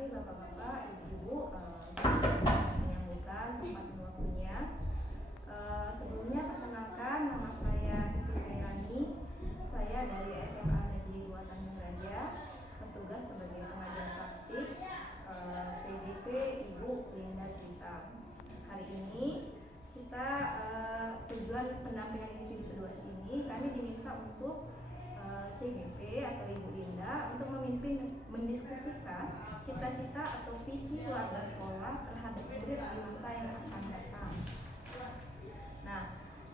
kasih Bapak-Bapak, Ibu-Ibu sudah menyambutkan tempat dan waktunya. Sebelumnya perkenalkan, nama saya Titi Hairani. Saya dari SMA Negeri 2 Tanjung Raja, bertugas sebagai pengajar praktik TGP Ibu Linda Gita. Hari ini kita tujuan pendampingan individu kedua ini, kami diminta untuk CGP atau Ibu Linda untuk mendiskusikan cita-cita atau visi keluarga sekolah terhadap murid di masa yang akan datang. Nah,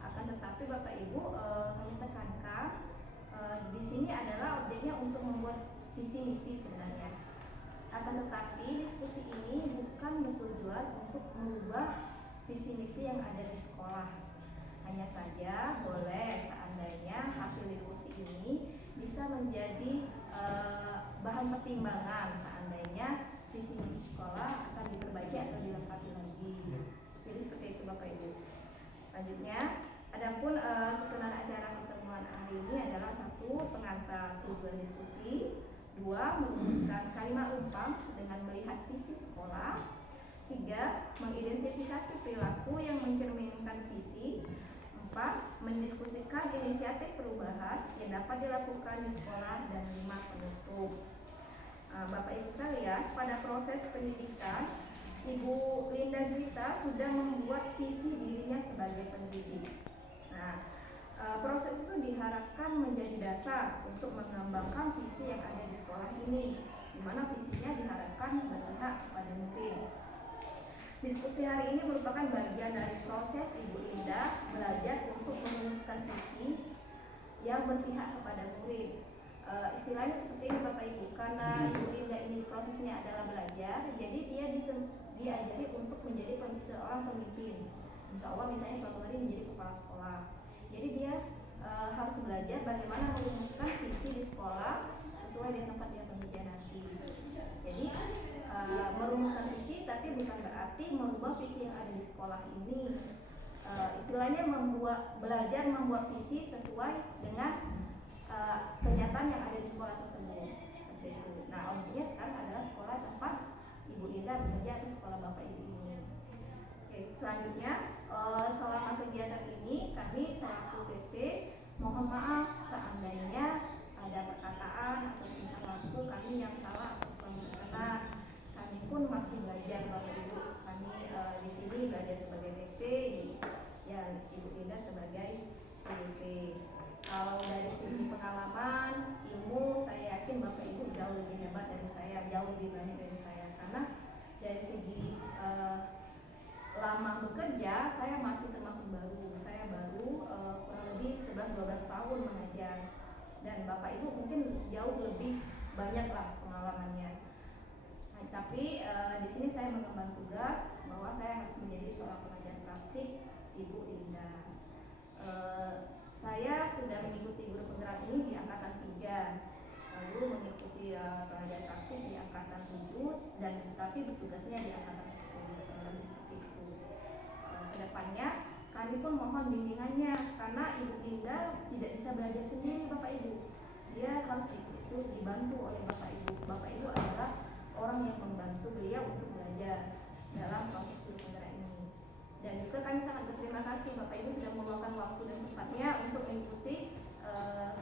akan tetapi Bapak Ibu, kami tekankan di sini adalah objeknya untuk membuat visi misi sebenarnya. Akan tetapi diskusi ini bukan bertujuan untuk merubah visi misi yang ada di sekolah. Hanya saja boleh seandainya hasil diskusi ini bisa menjadi bahan pertimbangan seandainya visi misi sekolah akan diperbaiki atau dilengkapi lagi. Jadi seperti itu Bapak Ibu. Selanjutnya, adapun susunan acara pertemuan hari ini adalah 1. Pengantar tujuan diskusi, 2. Merumuskan kalimat umpam dengan melihat visi sekolah, 3. Mengidentifikasi perilaku yang mencerminkan visi, 4. Mendiskusikan inisiatif perubahan yang dapat dilakukan di sekolah, dan 5. Penutup. Bapak Ibu sekalian, pada proses pendidikan Ibu Linda Gita sudah membuat visi dirinya sebagai pendidik. Nah, proses itu diharapkan menjadi dasar untuk mengembangkan visi yang ada di sekolah ini, di mana visinya diharapkan berpihak kepada murid. Diskusi hari ini merupakan bagian dari proses Ibu Linda belajar untuk merumuskan visi yang berpihak kepada murid. Istilahnya seperti ini Bapak Ibu, karena Ibu Linda ini prosesnya adalah belajar, jadi dia diajari untuk menjadi seorang pemimpin. Insya Allah misalnya suatu hari menjadi kepala sekolah. Jadi dia harus belajar bagaimana merumuskan visi di sekolah sesuai dengan tempat dia bekerja nanti. Jadi merumuskan visi tapi bukan berarti merubah visi yang ada di sekolah ini. Istilahnya belajar membuat visi sesuai dengan kenyataan yang ada di sekolah tersebut. Seperti itu. Nah, objeknya sekarang adalah sekolah tempat Ibu Linda bekerja atau sekolah Bapak Ibu ini. Oke, selanjutnya selama kegiatan ini kami selaku PP mohon maaf seandainya ada perkataan atau tingkah laku kami yang salah atau kurang berkenan. Kami pun masih belajar Bapak Ibu. Kami di sini belajar sebagai PP, yang Ibu Linda sebagai CDP. Kalau dari segi pengalaman, ilmu, saya yakin Bapak Ibu jauh lebih hebat dari saya, jauh lebih banyak dari saya. Karena dari segi lama bekerja, saya masih termasuk baru. Saya baru kurang lebih 11-12 tahun mengajar. Dan Bapak Ibu mungkin jauh lebih banyak lah pengalamannya. Nah, tapi di sini saya mengemban tugas bahwa saya harus menjadi seorang pengajar praktik Ibu Linda. Saya sudah mengikuti guru penggerak ini di angkatan 3, lalu mengikuti pengajar praktik di angkatan 7, dan tapi bertugasnya di angkatan 10, seperti itu. Kedepannya kami pun mohon bimbingannya, karena Ibu Linda tidak bisa belajar sendiri Bapak Ibu. Dia harus dibantu oleh Bapak Ibu. Bapak Ibu adalah orang yang membantu beliau untuk belajar dalam proses guru penggerak ini. Dan juga kami sangat berterima kasih Bapak Ibu sudah meluangkan waktu dan tempatnya untuk mengikuti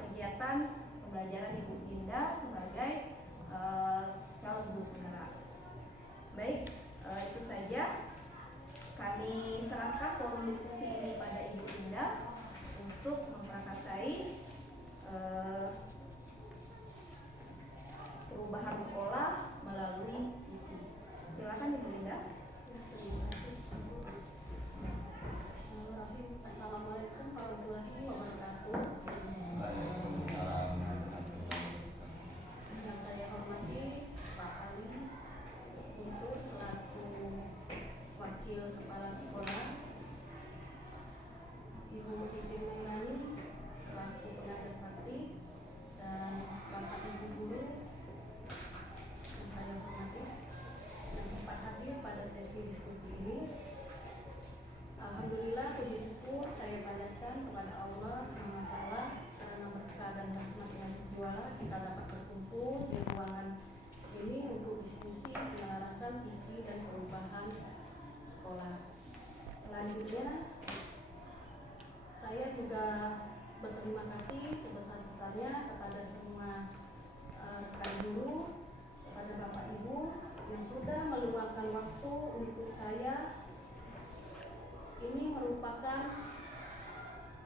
kegiatan pembelajaran Ibu Linda sebagai calon guru penggerak. Baik, itu saja. Kami serahkan forum diskusi ini pada Ibu Linda untuk memprakarsai perubahan sekolah melalui visi. Silakan Ibu Linda. Assalamualaikum warahmatullahi wabarakatuh. Waalaikumsalam. Yang saya hormati Pak Ali pembahasan visi dan perubahan sekolah. Selanjutnya, saya juga berterima kasih sebesar-besarnya kepada semua rekan guru, kepada Bapak Ibu yang sudah meluangkan waktu untuk saya. Ini merupakan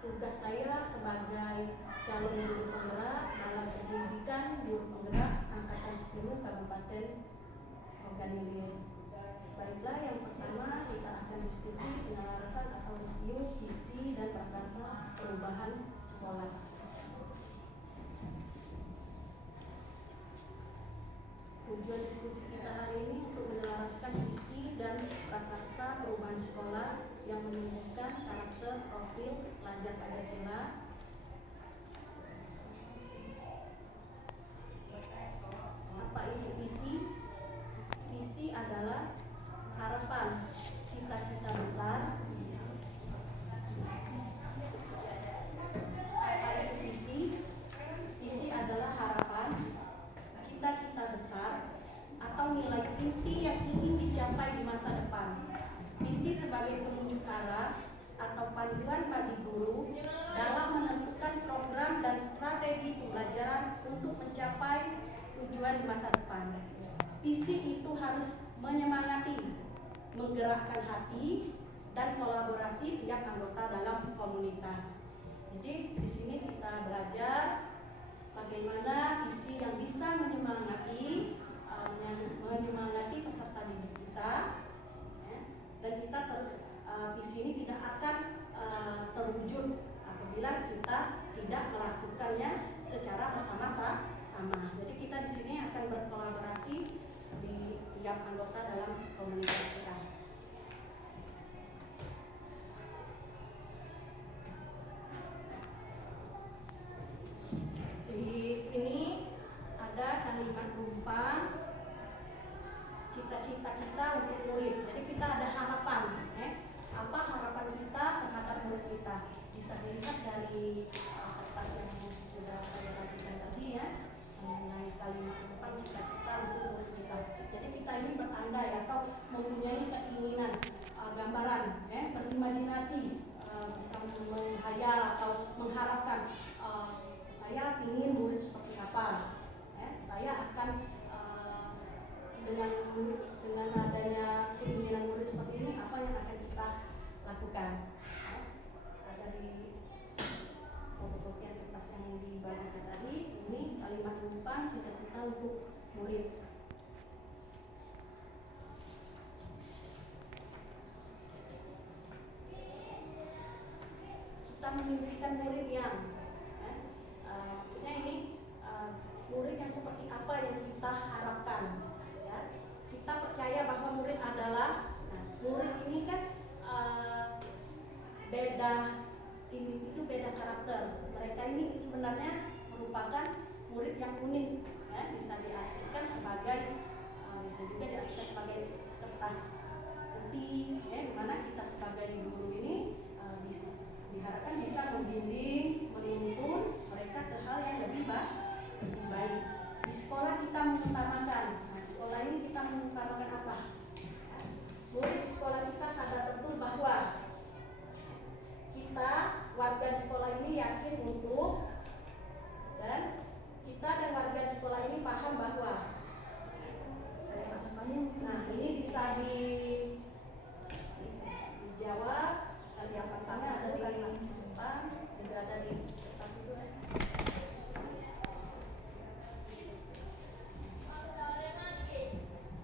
tugas saya sebagai calon guru penggerak dalam pendidikan guru penggerak angkatan 10 Kabupaten Oganilir. Baiklah, yang pertama kita akan diskusi penyelarasan atau review visi dan batasan perubahan sekolah. Tujuan diskusi kita hari ini untuk menyelaraskan visi dan batasan perubahan sekolah yang menunjukkan karakter profil pelajar Pancasila. Apa itu visi? Visi adalah harapan, cita-cita besar. Apa itu visi? Visi adalah harapan, cita-cita besar atau nilai inti yang ingin dicapai di masa depan. Visi sebagai penunjuk arah atau panduan bagi guru dalam menentukan program dan strategi pembelajaran untuk mencapai tujuan di masa depan. Visi itu harus menyemangati, menggerakkan hati dan kolaborasi tiap anggota dalam komunitas. Jadi di sini kita belajar bagaimana visi yang bisa menyemangati peserta didik kita, ya. Dan kita visi ini tidak akan terwujud apabila kita tidak melakukannya secara bersama-sama. Jadi kita di sini akan berkolaborasi di tiap anggota dalam komunitas kita. Di sini ada kalimat rumpang cita-cita kita untuk murid. Jadi kita ada harapan, apa harapan kita terhadap murid kita. Bisa dilihat dari kertas yang sudah saya bagikan tadi, ya, mengenai kalimat rumpang cita-cita untuk murid kita. Jadi kita ini berandai atau mempunyai keinginan, gambaran, berimajinasi, bisa menghayal atau mengharapkan, saya ingin murid seperti apa, saya akan dengan adanya keinginan murid seperti ini, apa yang akan kita lakukan. Dari fotokopian kertas yang dibagikan tadi, ini kalimat rumpang cita-cita untuk murid. Kita memimpikan murid yang maksudnya ini murid yang seperti apa yang kita harapkan, ya. Kita percaya bahwa murid adalah, murid ini kan itu beda karakter. Mereka ini sebenarnya merupakan murid yang unik, ya. Bisa diartikan sebagai bisa juga diartikan sebagai kertas putih, ya, di mana kita sebagai guru ini diharapkan bisa membimbing, menuntun mereka ke hal yang lebih baik. Di sekolah kita mengutamakan, sekolah ini kita mengutamakan apa? Murid di sekolah kita sadar betul bahwa kita warga di sekolah ini yakin untuk, dan kita dan warga di sekolah ini paham bahwa, ini bisa dijawab. Yang pertama ada di kalimat depan, juga ada di kertas itu.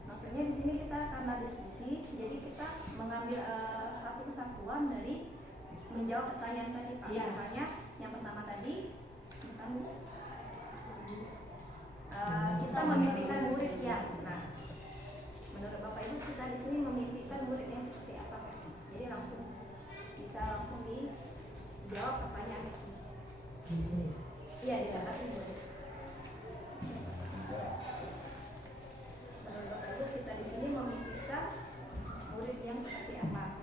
Maksudnya di sini kita karena diskusi, jadi kita mengambil satu kesatuan dari menjawab pertanyaan tadi, Pak. Ya. Misalnya yang pertama tadi tentang kita memimpikan murid yang, menurut Bapak Ibu kita di sini memimpikan murid yang seperti apa, Pak? Jadi bisa langsung dijawab pertanyaan itu. Iya, di atas ini. Menurut Bapak Ibu kita di sini memimpikan murid yang seperti apa?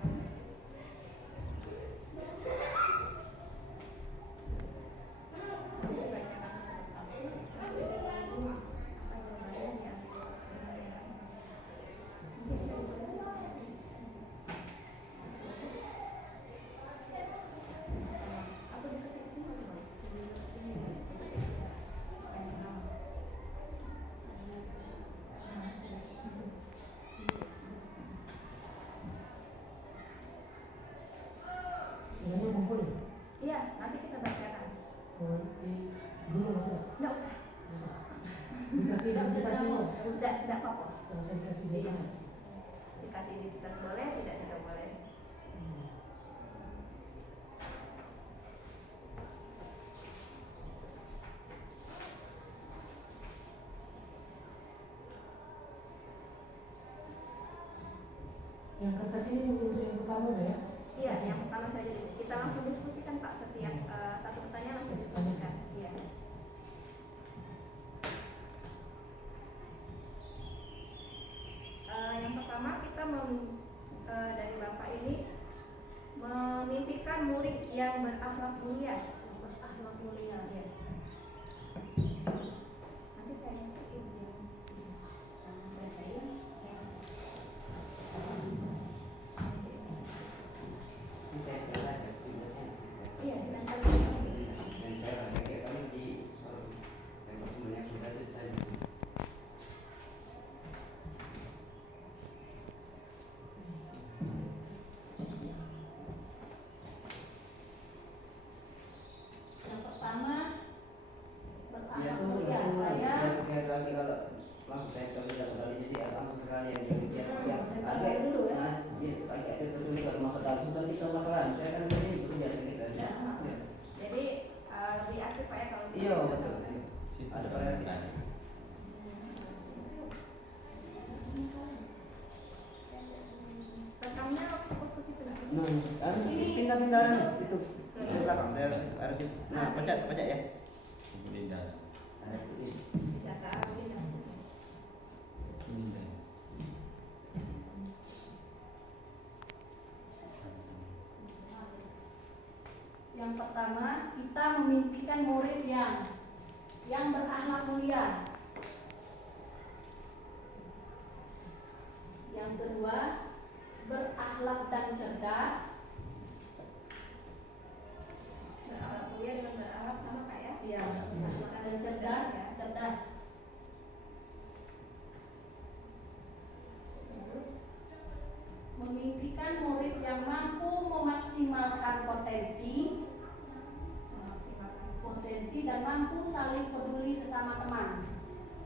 identitas. Dikasih identitas boleh, tidak juga boleh. Yang kertas ini untuk yang pertama ya? Iya, yang pertama saja kita langsung diskusikan Pak, setiap satu pertanyaan langsung diskusikan. Iya. Yang pertama kita dari Bapak ini memimpikan murid yang berakhlak mulia. Berakhlak mulia. Ya. Nanti saya ngetik ya. Iya, Yang pertama berakhlak mulia. Saya jadi lebih aktif Pak ya kalau Iya betul. Ada perhatian. rekamnya fokus ke situ. Nah, harus pindah-pindah itu ke belakang. Harus nah, pecah ya. Pindah. Bisa ke arah ini. Pindah. yang pertama kita memimpikan murid yang berakhlak mulia. Yang kedua, berakhlak dan cerdas. Berakhlak mulia dengan berakhlak sama Pak ya? Iya, berakhlak dan cerdas, cerdas. Memimpikan murid yang mampu memaksimalkan potensi dan mampu saling peduli sesama teman.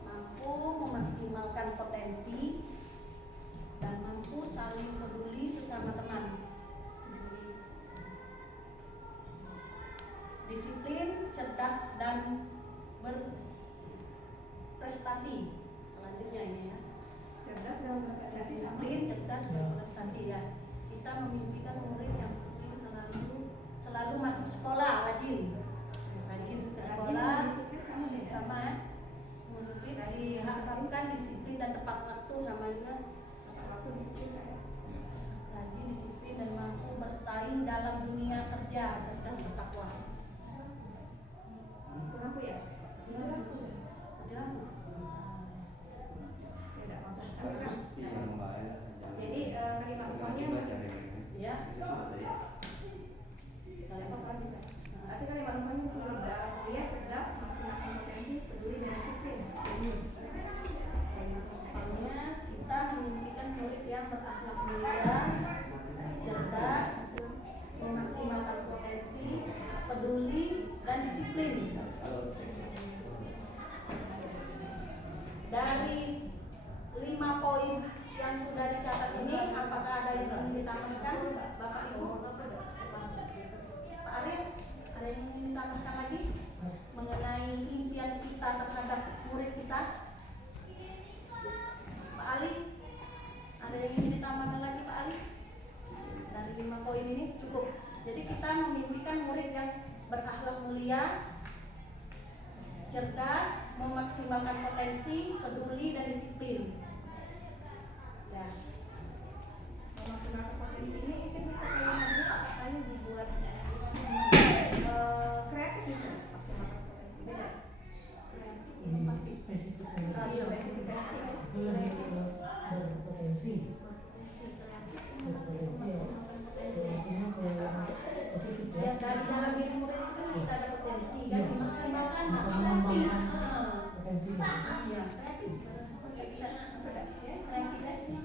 Mampu memaksimalkan potensi dan mampu saling peduli sesama teman. Disiplin, cerdas dan berprestasi. Selanjutnya ini ya. Cerdas dalam berprestasi sama. Disiplin, cerdas, berprestasi ya. Kita memimpikan murid yang disiplin selalu masuk sekolah, rajin ke sekolah, sama murid diharapkan disiplin dan tepat waktu, sama juga Tepat waktu disiplin Pak ya. rajin, disiplin dan mampu bersaing dalam dunia kerja, cerdas, bertakwa. Kurang aku ya? Udah. Tidak apa-apa. Jadi kalimat umumnya Ya. apa lagi Pak? Nanti kalimat umumnya sih berakhlak mulia, cerdas, maksimalkan potensi, peduli dan disiplin. Contohnya kita memimpikan murid yang berakhlak mulia, cerdas, memaksimalkan potensi, peduli dan disiplin. Dari 5 poin yang sudah dicatat ini, apakah ada yang ingin ditambahkan, Bapak Ibu? Pak Arif, ada yang ingin ditambahkan lagi mengenai impian kita terhadap murid kita? Pak Ali, ada yang ingin ditambahkan lagi Pak Ali? Dari 5 poin ini cukup. Jadi kita memimpikan murid yang berakhlak mulia, cerdas, memaksimalkan potensi, peduli dan disiplin. Ya. Memaksimalkan potensi ini mungkin bisa kalimatnya Pak katanya dibuat kreatif bisa maksimalkan potensi beda. Kreatif Ini pasti spesifik spesifikasi ya. itu lebih berpotensi ya. Artinya positif ya. Ya, dari dalam diri murid itu kita ada potensi dan dimaksimalkan Bisa kreatif. mengembangkan potensi. Iya, kreatif. Sudah, ya, kreatif.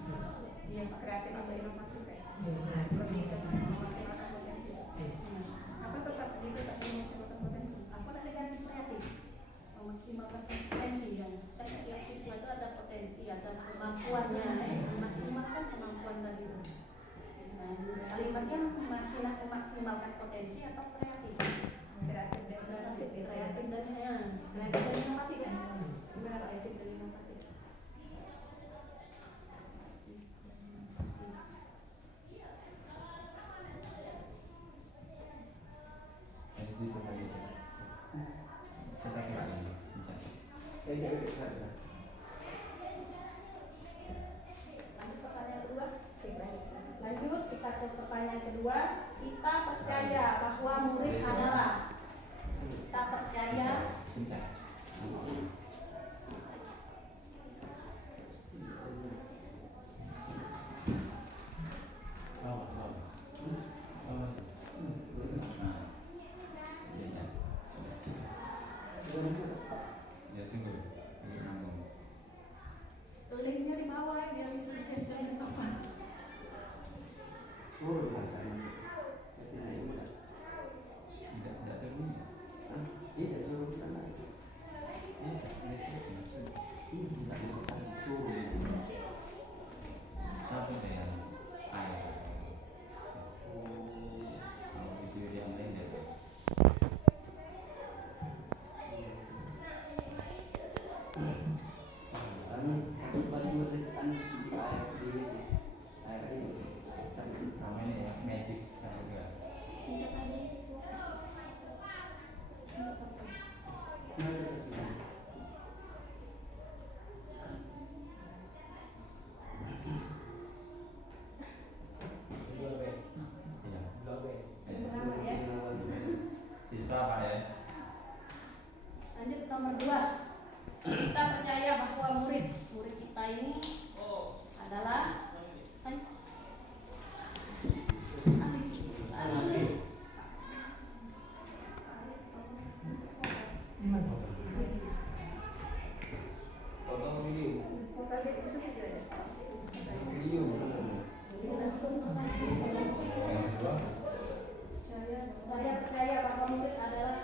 jawaban tadi itu. Kalimatnya masih memaksimalkan potensi atau kreatif? Kreatif dan inovatif biasanya. Kreatif dan inovatif ya. Benar, kreatif dan inovatif. Lanjut pertanyaan kedua. Lanjut kita ke pertanyaan kedua. Kita percaya bahwa murid adalah. Kita percaya linknya di bawah ya, biar bisa dicari apa. Sama ini ya, magic sama juga. Bisa tadi Iya. Sisa Pak ya. lanjut nomor 2. Kita percaya bahwa murid kita ini adalah saya percaya bahwa murid adalah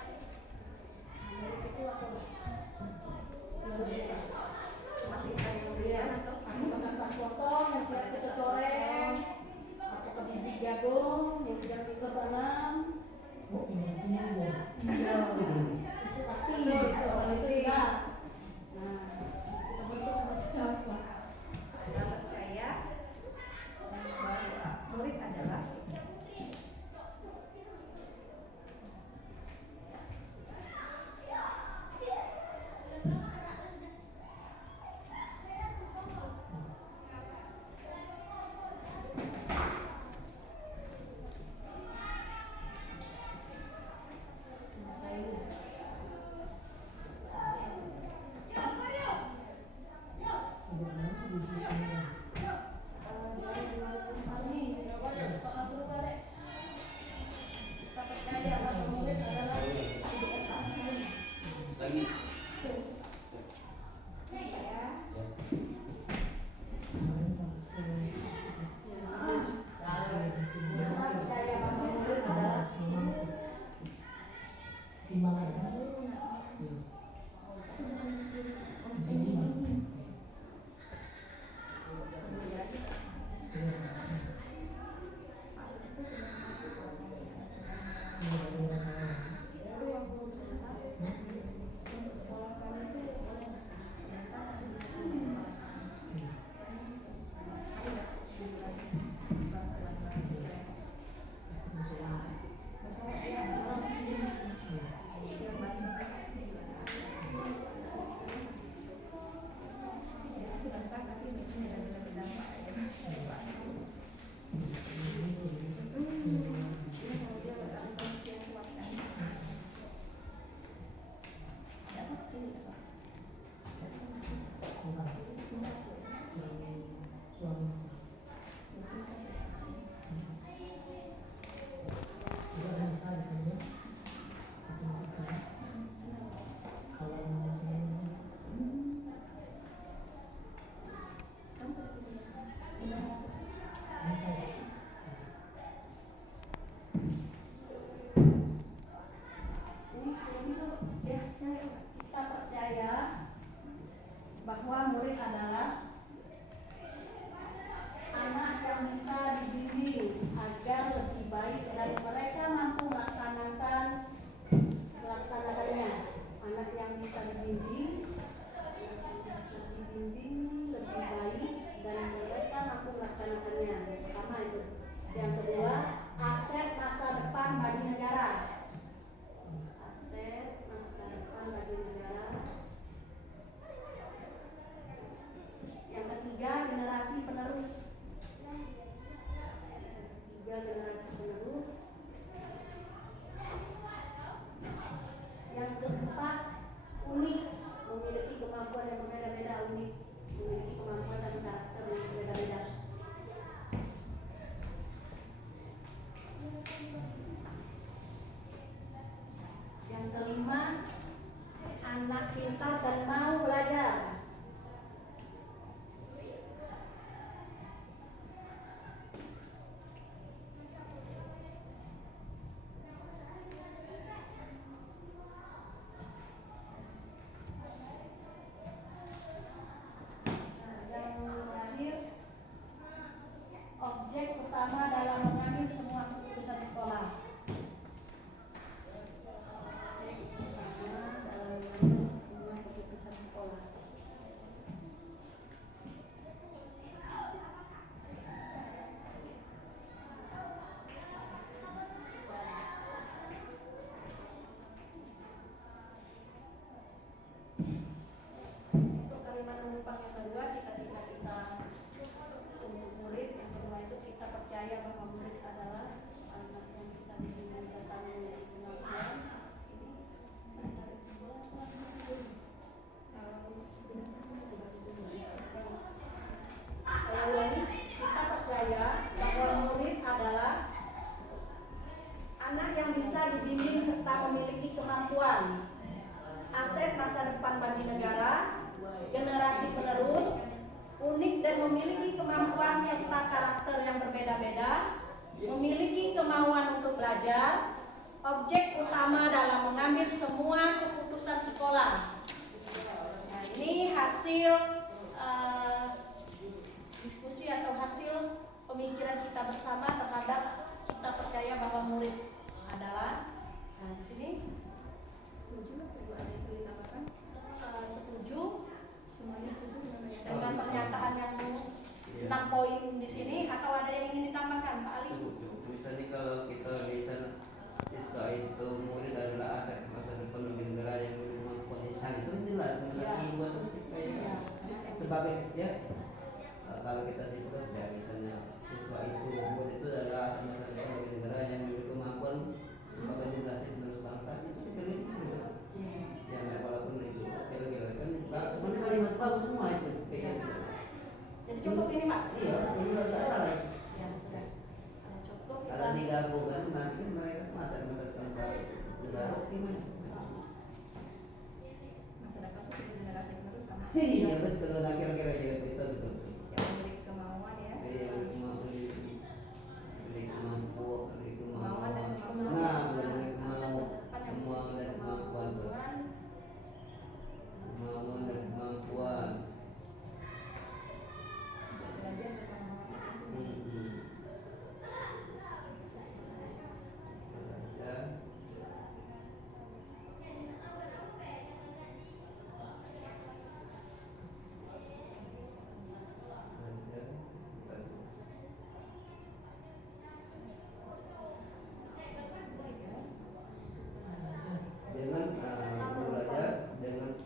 itu apa? Masih tadi pemberian atau Apakah kertas kosong yang siap kita coreng? Apakah bibit jagung yang siap kita tanam? Oh, ini semua. Itu pasti itu kalau itu ya. Nah, kita bentuk seperti apa? kita percaya bahwa murid adalah Saya utama dalam mengambil semua keputusan sekolah. Utama dalam mengambil semua keputusan sekolah. Untuk kalimat penumpang yang kedua, cita-cita kita untuk murid. Yang kedua itu kita percaya bahwa murid adalah anak yang bisa dibimbing serta memiliki kemampuan. Saya ulangi, kita percaya bahwa murid adalah anak yang bisa dibimbing serta memiliki kemampuan, aset masa depan bagi negara, generasi penerus, unik dan memiliki kemampuan serta karakter yang berbeda-beda, memiliki kemauan untuk belajar, objek utama dalam mengambil semua keputusan sekolah. Nah, ini hasil diskusi atau hasil pemikiran kita bersama terhadap kita percaya bahwa murid adalah. Nah, di sini Setuju atau ada yang perlu ditambahkan? setuju Semuanya setuju dengan dengan pernyataan yang 6 poin di sini, atau ada yang ingin ditambahkan, Pak Ali? Misalnya kalau kita lisan siswa itu murid adalah aset masa depan bagi negara yang memiliki potensial, itu jelas. Ya. Misalnya buat itu Ya. sebagai ya kalau kita simpulkan ya misalnya siswa itu murid itu adalah aset masa depan bagi negara yang memiliki kemampuan sebagai generasi penerus bangsa, itu dipilih gitu. Ya walaupun itu kira-kira kan sebenarnya kalimat bagus semua itu kayak gitu. Jadi cukup ini, Pak? Iya, ini nggak salah. Ya, sudah. Cukup. Kalau digabungkan nanti kan mereka masa-masa depan negara gimana? masyarakat itu generasi penerus sama Iya betul, nah kira-kira ya betul betul. yang memiliki kemauan ya. Iya, memiliki kemampuan, Kemauan dan kemampuan. Nah, memiliki kemauan dan kemampuan, kemauan dan kemampuan. Belajar dan kemauan itu sendiri. Ya. Dengan belajar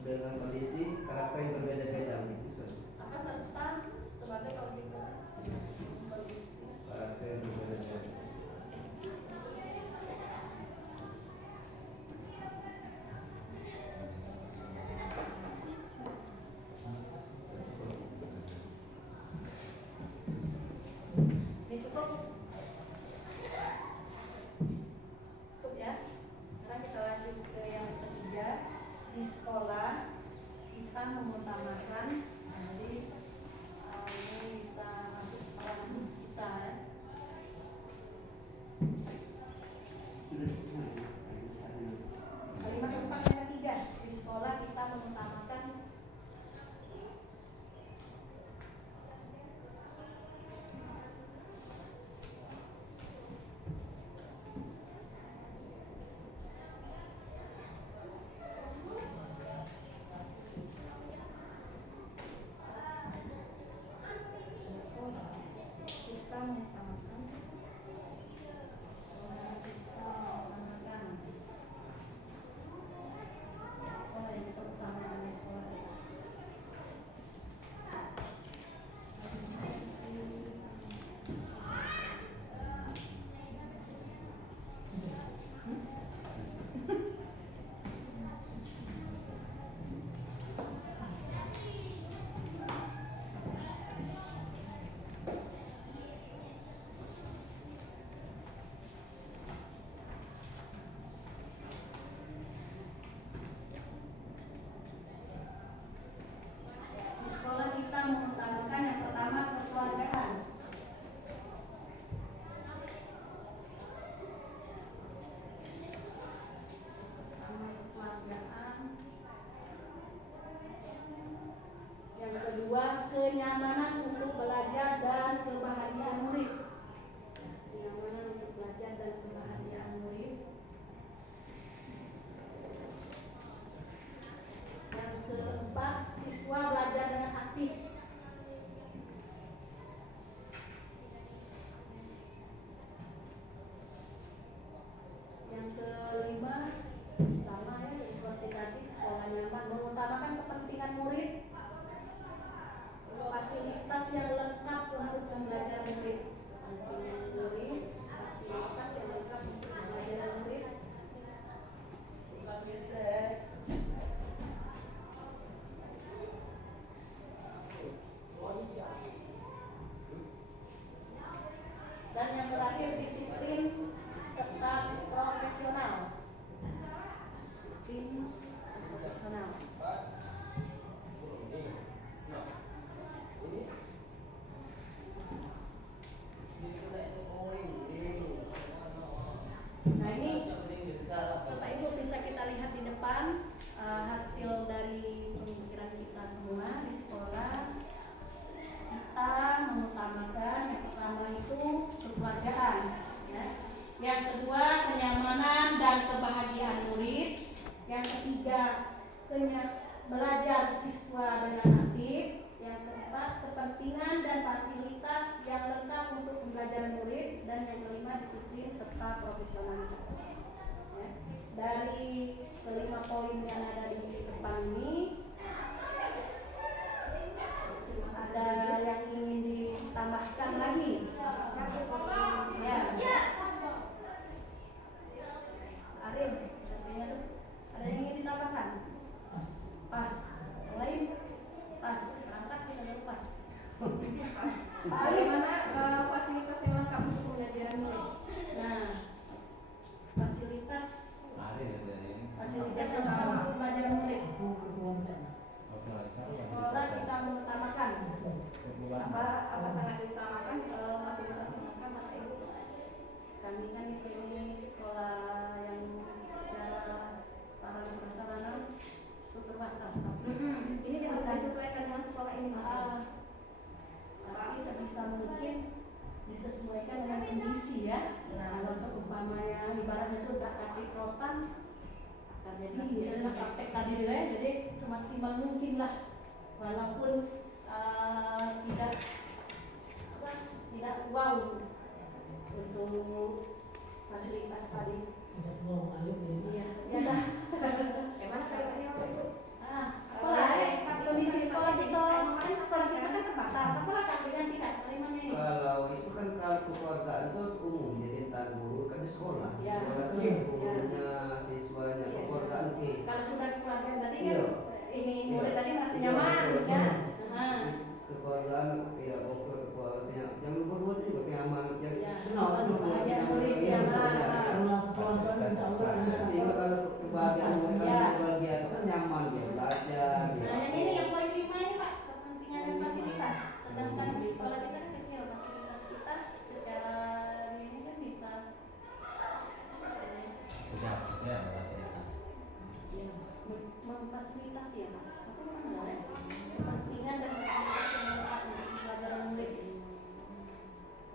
dengan kondisi karakter yang berbeda-beda gitu. Maka serta sebagai objek Karakter yang berbeda-beda. ini cukup. Cukup ya. Sekarang kita lanjut ke yang ketiga. Di sekolah kita mengutamakan, jadi ini bisa masuk ke dalam kita ya. Kalimat keempat yang ketiga, di sekolah kita mengutamakan Kita mengutamakan terakhir disiplin serta profesional. Disiplin dan profesional. Nah ini Bapak Ibu bisa kita lihat di depan hasil dari pemikiran kita semua di sekolah. Kita mengutamakan yang pertama itu kekeluargaan, ya. Yang kedua kenyamanan dan kebahagiaan murid. Yang ketiga belajar siswa dengan aktif. Yang keempat kepentingan dan fasilitas yang lengkap untuk pembelajaran murid. Dan yang kelima disiplin serta profesionalitas. Ya. Dari kelima poin yang ada di depan ini, ada yang ingin ditambahkan lagi? Ya. Arif, ada yang ingin ditambahkan? Pas. Yang lain? Pas. Angkat kita dulu pas. Bagaimana fasilitas yang lengkap untuk pembelajaran murid? Nah, fasilitas Ada ya dari ini. yang lengkap untuk pembelajaran murid. Di sekolah kita mengutamakan Apa sangat diutamakan fasilitas yang lengkap, Bapak Ibu? kami kan di sini sekolah yang secara sarana prasarana itu terbatas. Ini harus disesuaikan dengan sekolah ini, Pak. Tapi sebisa mungkin disesuaikan dengan kondisi ya. Nah, kalau seumpamanya ibaratnya itu tak kaki rotan, kan jadi misalnya praktek tadi dulu ya, jadi semaksimal mungkin lah, walaupun tidak wow untuk fasilitas tadi. Tidak mau ayo Iya, ya dah. Gimana kalimatnya, Bapak Ibu? Kondisi sekolah kita kan sekolah kita kan terbatas. Apalah kami gantikan kalimatnya ini. Kalau itu kan kalau kekeluargaan itu umum jadi entar guru kan di sekolah. Ya. Sekolah itu Ya. gurunya, siswanya, Ya. kekeluargaan ke. Kalau sudah keluarga tadi kan Iya. ini murid Iya. tadi merasa Iya, nyaman betul. kan. Nah, Kekeluargaan ya oke kekeluargaan yang berdua itu juga kenyamanan yang Ya. kenal Kebahagiaan murid, Iya, kenyamanan. betul, ya. Karena keluarga insya Allah Sehingga kalau kebahagiaan mereka Ya. kebahagiaan itu kan nyaman dia belajar. nah yang ini yang poin 5 ini Pak, kepentingan dan fasilitas. Sedangkan di sekolah kita kan kecil, fasilitas kita secara ini kan bisa Seharusnya ada fasilitas. ya, memfasilitasi ya Pak. Apa namanya ya? Kepentingan dan fasilitas yang lengkap untuk pelajaran murid.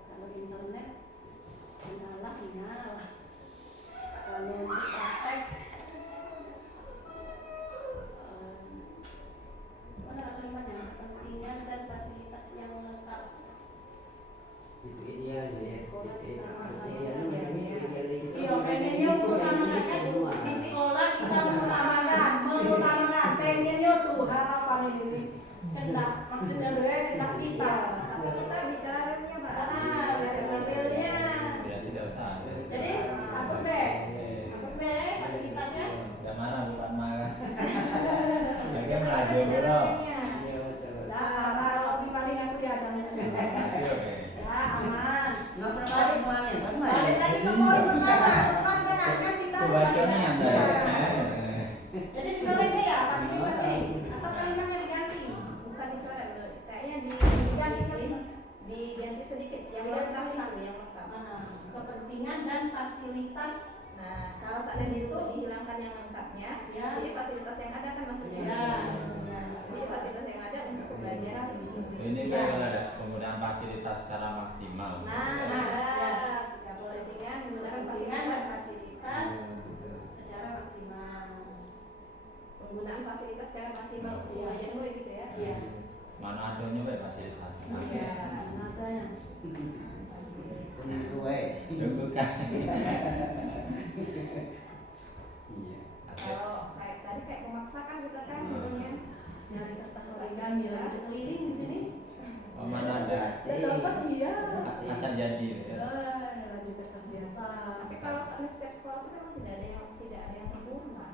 Kalau internet sinyal. Kalau untuk praktek mana kalimatnya? Kepentingan dan fasilitas yang lengkap. Itu ideal ya. Sekolah Ideal kita kita. Iya, pengennya mengutamakan di sekolah kita mengutamakan pengennya tuh harapan ini kendak maksudnya doa kendak kita. Tapi kita bicaraannya, Pak. Hasilnya. Ya tidak usah. Jadi hapus deh fasilitasnya. Gak marah bukan marah. Lagi Kita melaju bro. bicaraannya. Iya, betul. Nah, kalau di paling aku diadang. Maju oke. Ya aman. Nggak pernah balik kemarin, kan Balik main. lagi ke poin pertama, depan kan kita. Coba nih anda ya. Jadi dicolek deh ya pasti. Apa kalimatnya diganti? Bukan dicoret, kayaknya diganti sedikit. Yang lengkap itu, yang lengkap. Kepentingan dan fasilitas. Nah, kalau seandainya itu dihilangkan yang lengkapnya, Ya. jadi fasilitas yang ada kan maksudnya. Ya. Jadi fasilitas yang ada untuk pembelajaran. Ini Ya. kalau ada penggunaan fasilitas secara maksimal. Nah, Nah, bisa. ya. Kepentingan menggunakan Kepentingan dan fasilitas. fasilitas secara maksimal. Penggunaan fasilitas secara maksimal untuk Iya. pembelajaran murid gitu ya. Iya. Mana adanya baik fasilitas. Iya. Makanya. Untuk baik. Ya bukan. Iya. Kalau kayak pemaksakan gitu kan jadinya. Nyari kertas origami lagi keliling di sini. Oh, mana ada Dapat iya. asal jadi ya. Lagi kertas biasa. Tapi kalau saat setiap sekolah itu memang tidak ada yang sempurna.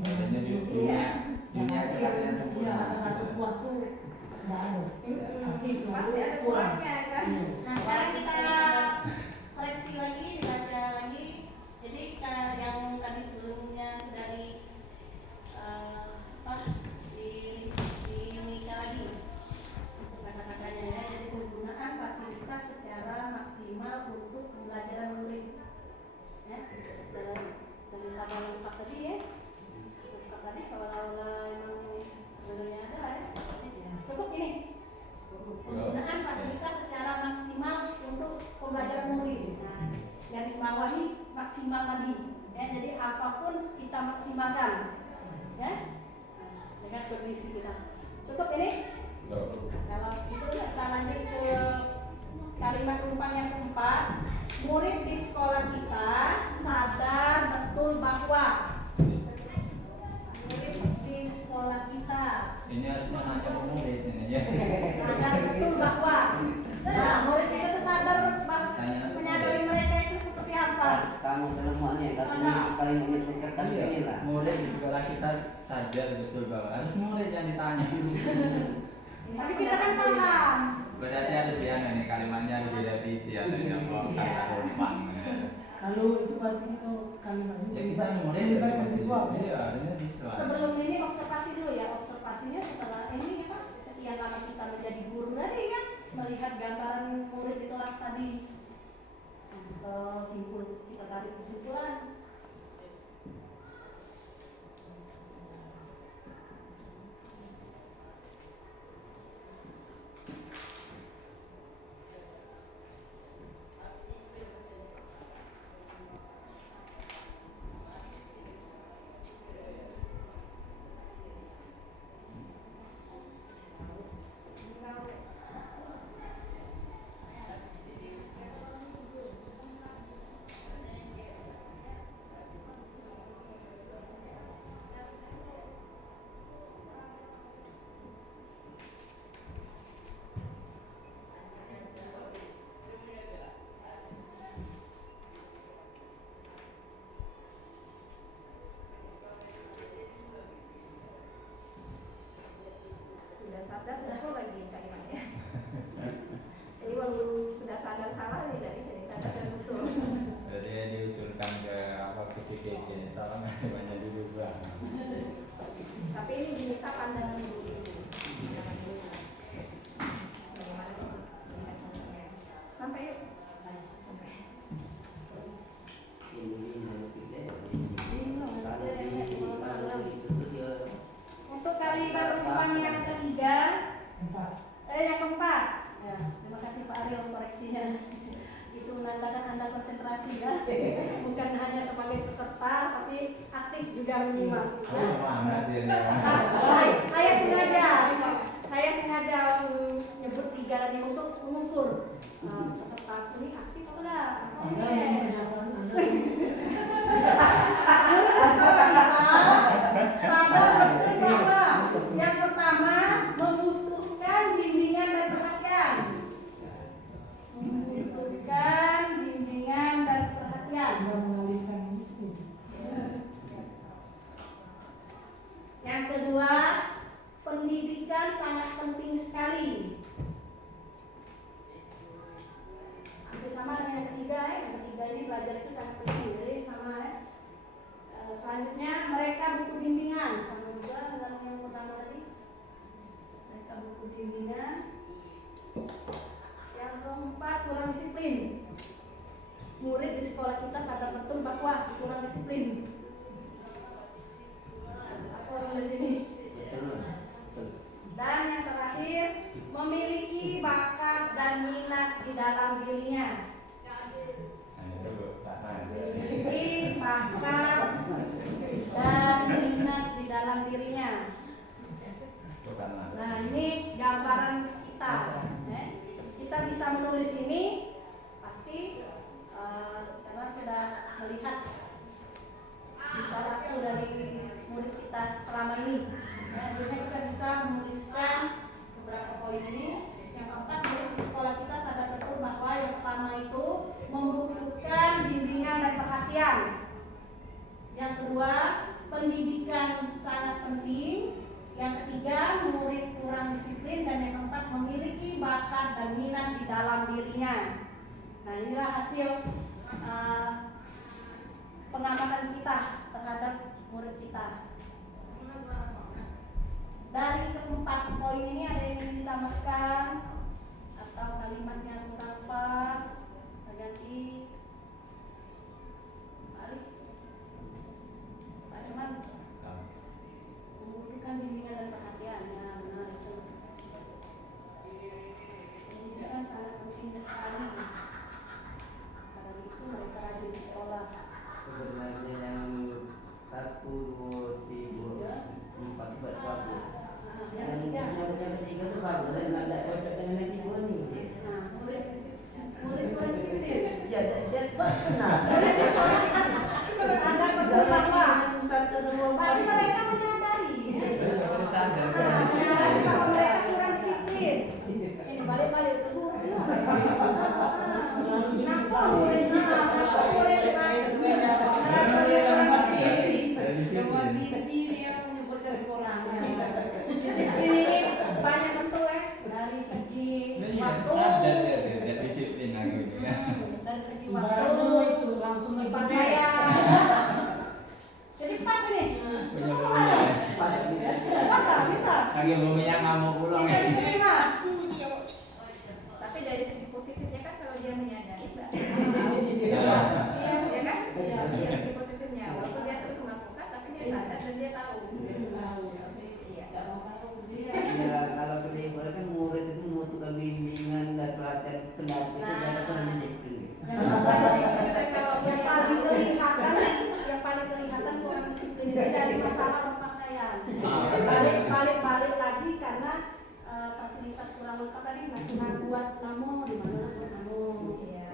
Adanya di dunia dunia kita yang Iya, sempurna. anak puas tuh nggak ada. Pasti ada kurangnya kan. ya. Nah sekarang kita koreksi lagi, dibaca lagi. Jadi yang tadi sebelumnya sudah dibaca lagi untuk kata-katanya ya. Jadi penggunaan fasilitas secara maksimal untuk pembelajaran murid. Ya, dari tabel lengkap tadi ya. Lengkap tadi seolah-olah emang sebenarnya ada ya. Cukup ini. Penggunaan fasilitas secara maksimal untuk pembelajaran murid. Nah, garis bawahi maksimal tadi. Ya, jadi apapun kita maksimalkan. Ya. Dengan kondisi kita. Cukup ini? Kalau itu kita lanjut ke kalimat rumpang yang keempat. Murid di sekolah kita sadar betul bahwa murid di sekolah kita Ini harusnya nangkep murid ini ya. sadar betul bahwa nah, murid kita tuh sadar menyadari mereka itu seperti apa. Kamu temuannya katanya paling menyebutkan Iya, inilah. murid di sekolah kita sadar betul bahwa harus murid yang ditanya. Tapi kita kan paham. Berarti harus dia nih kalimatnya harus direvisi atau apa kata rumpang. Kalau itu berarti kita kalimatnya. Ya kita murid melibatkan siswa. Iya, harusnya siswa. Sebelum ini observasi dulu ya, observasinya setelah ini apa? Sekian lama kita menjadi guru tadi kan, melihat gambaran murid di kelas tadi. Simpul kita tarik kesimpulan. Sudah sadar betul lagi kalimatnya. Jadi waktu sudah sadar salah tidak bisa disadarkan betul. Jadi diusulkan ke apa ke PKK, tolong kalimatnya dirubah. Tapi ini diminta pandangan dulu. Pandangan dulu. Bagaimana sih melihat contohnya? Sampai yuk. Sampai. Untuk kalimat rumpang yang ketiga, yang keempat. Ya, terima kasih Pak Ariel koreksinya. Itu menandakan Anda konsentrasi ya, bukan hanya sebagai peserta, tapi aktif juga menyimak. Ya. Semangat dia nih. Saya sengaja menyebut tiga tadi untuk mengukur peserta ini aktif atau tidak. Anda menanyakan Anda. Sadar betul bahwa yang pertama membutuhkan bimbingan dan perhatian. Membutuhkan bimbingan dan perhatian. Anda mengalihkan itu. Yang kedua, pendidikan sangat penting sekali. Hampir sama dengan yang ketiga ya. Yang ketiga ini belajar itu sangat penting, jadi sama ya. Selanjutnya mereka butuh bimbingan, sama juga dengan yang pertama tadi. Mereka butuh bimbingan. Yang keempat, kurang disiplin. Murid di sekolah kita sadar betul bahwa kurang disiplin. Apa orang di sini? Dan yang terakhir, memiliki bakat dan minat di dalam dirinya. Memiliki bakat dan minat di dalam dirinya. Nah ini gambaran kita. Kita bisa menulis ini pasti karena sudah melihat perilaku dari murid kita selama ini. Akhirnya kita bisa menuliskan beberapa poin ini. Yang keempat, murid di sekolah kita sadar betul bahwa yang pertama itu membutuhkan bimbingan dan perhatian. Yang kedua, pendidikan sangat penting. Yang ketiga, murid kurang disiplin. Dan yang keempat, bakat dan minat di dalam dirinya. Nah, inilah hasil pengamatan kita terhadap murid kita. Dari keempat poin ini ada yang ingin ditambahkan atau kalimatnya kurang pas? Kita ganti. Balik. Pak Cuman, membutuhkan bimbingan dan perhatian. Ya, benar itu. Pendidikan sangat penting sekali. Karena itu mereka rajin di sekolah. Sebenarnya yang 1, 2, 3, 4 itu bagus. Yang ketiga itu bagus, dan ada cocok dengan yang tiga nih. Nah, murid disiplin. Ya, dia benar. Murid di sekolah dikasih ada beberapa. 1, 2, 4. Tapi mereka menyadari. Sadar Menyadari bahwa mereka kurang disiplin. Ini balik-balik ke guru. Kenapa murid? Kenapa murid? Disiplin ini banyak bentuk dari segi waktu, sadar disiplin aku ini ya. dari segi Ibaratnya waktu, itu langsung lagi pakaian. Jadi pas nih. Punya bumbunya. Pas tak? Bisa. Lagi bumbunya nggak mau pulang Bisa ya. diterima. Tapi dari segi positifnya kan kalau dia menyadari, Mbak. Iya. Ya kan? Iya. Iya, segi positifnya. Walaupun dia terus melakukan, tapi dia sadar dan dia tahu. Iya. Ya, kalau kesimpulan kan murid itu membutuhkan bimbingan dan pelatihan pendamping itu dari pendisiplin. Yang paling kelihatan kurang disiplin itu dari masalah berpakaian. Balik lagi karena fasilitas kurang lengkap tadi. Nak buat namo di mana buat namo,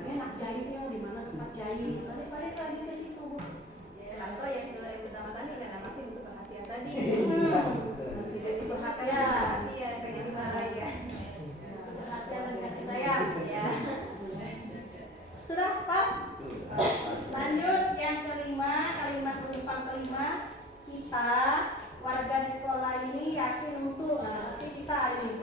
ini nak jahitnya di mana tempat jahit. Balik lagi ke situ. Atau yang utama tadi karena masih butuh perhatian tadi. Masih jadi Ya. perhatian, kayak gimana ya? Perhatian dan kasih sayang. Ya. Sudah pas? Lanjut yang kelima, kalimat penumpang kelima. Kita warga di sekolah ini yakin untuk, tapi kita ini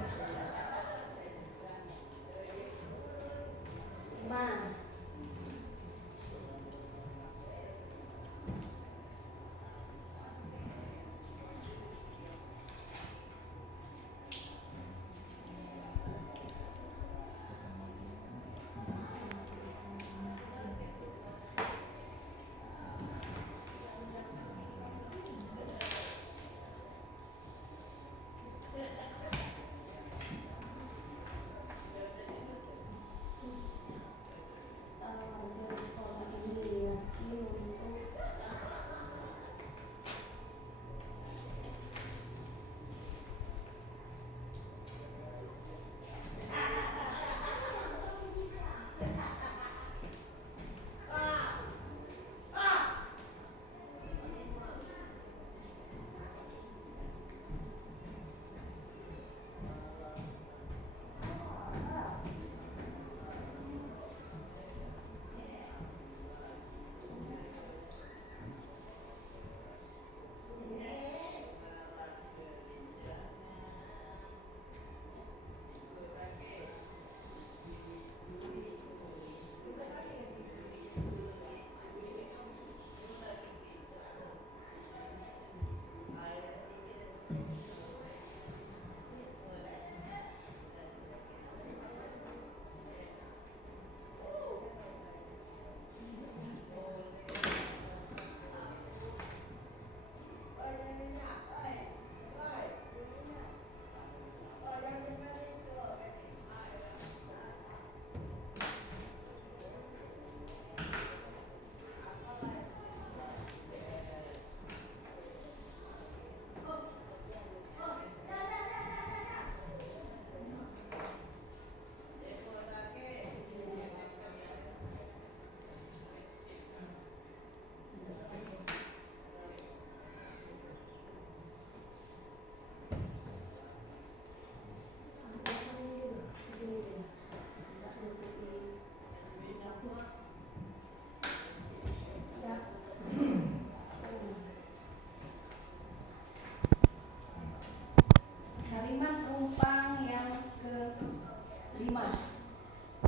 5.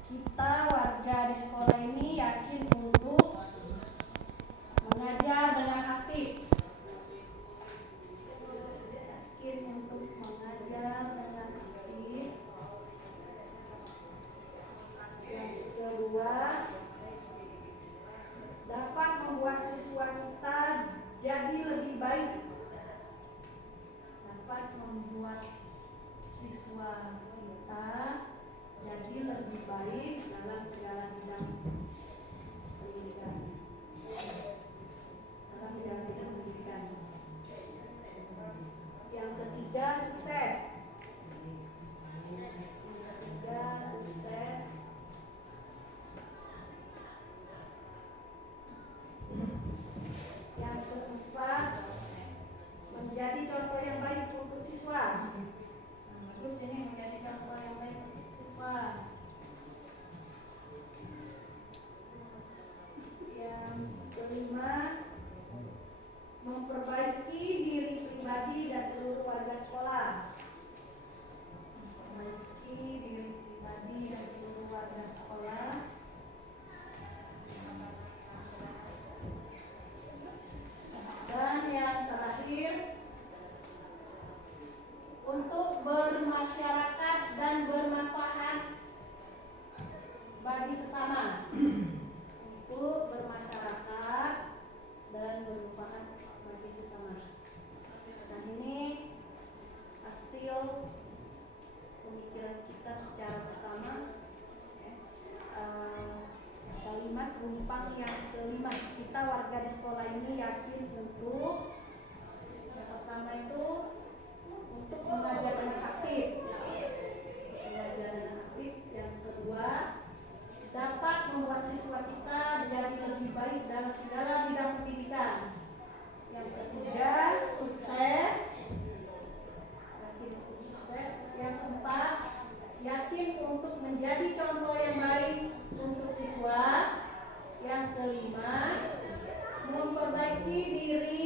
Kita warga di sekolah ini yakin untuk mengajar dengan aktif. Yakin untuk mengajar dengan aktif. Yang kedua, dapat membuat siswa kita jadi lebih baik. Dapat membuat siswa kita jadi lebih baik dalam segala bidang pendidikan. Yang ketiga, sukses. Yang keempat, menjadi contoh yang baik untuk siswa. Bagus ini, menjadi contoh yang baik untuk siswa. Yang kelima, memperbaiki diri pribadi dan seluruh warga sekolah. Memperbaiki diri pribadi dan seluruh warga sekolah. Dan yang terakhir, untuk bermasyarakat dan bermanfaat bagi sesama. Untuk bermasyarakat dan bermanfaat bagi sesama. Dan ini hasil pemikiran kita secara pertama. Kalimat rumpang yang kelima, kita warga di sekolah ini yakin untuk yang pertama itu untuk mengajar dengan aktif. Mengajar dengan aktif. Yang kedua, dapat membuat siswa kita menjadi lebih baik dalam segala bidang pendidikan. Yang ketiga, sukses. Yakin untuk sukses. Yang keempat, yakin untuk menjadi contoh yang baik untuk siswa. Yang kelima, memperbaiki diri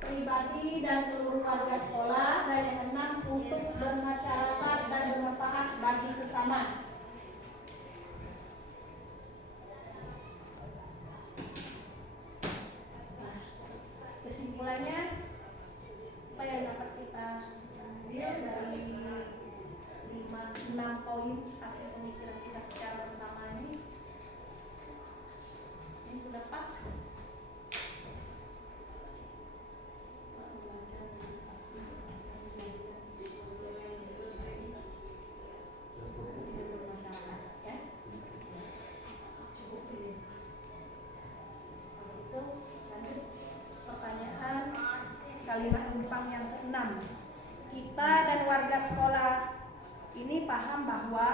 pribadi dan seluruh warga sekolah. Dan yang keenam, untuk bermasyarakat dan bermanfaat bagi sesama. Nah, kesimpulannya apa yang dapat kita ambil dari 6 poin hasil pemikiran kita secara bersama ini? Ini sudah pas. Pertanyaan kalimat rumpang yang ke-6. Kita dan warga sekolah ini paham bahwa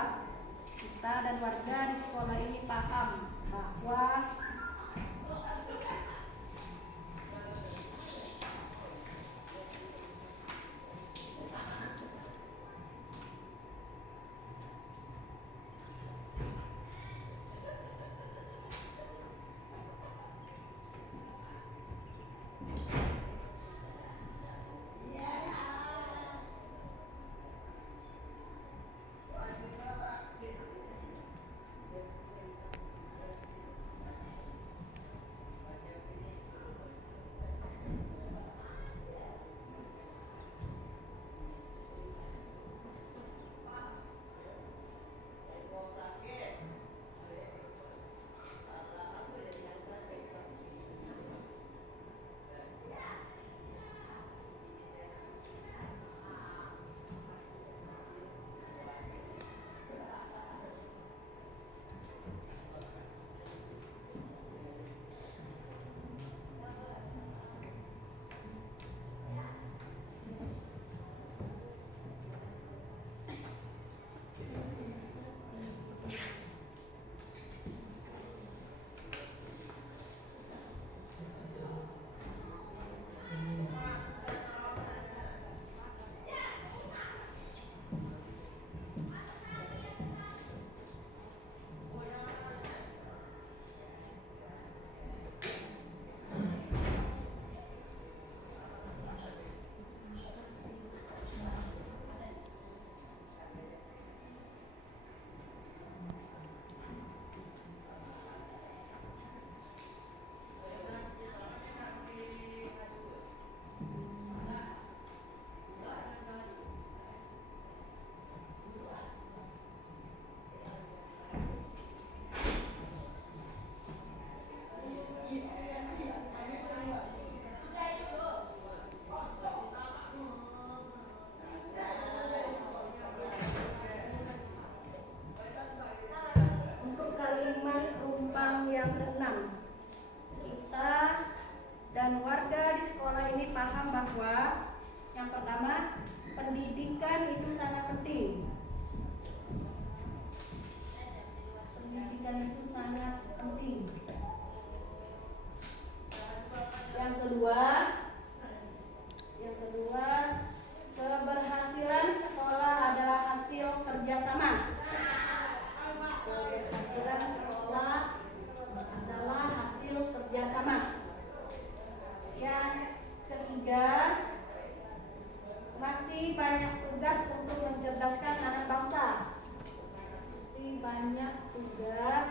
banyak tugas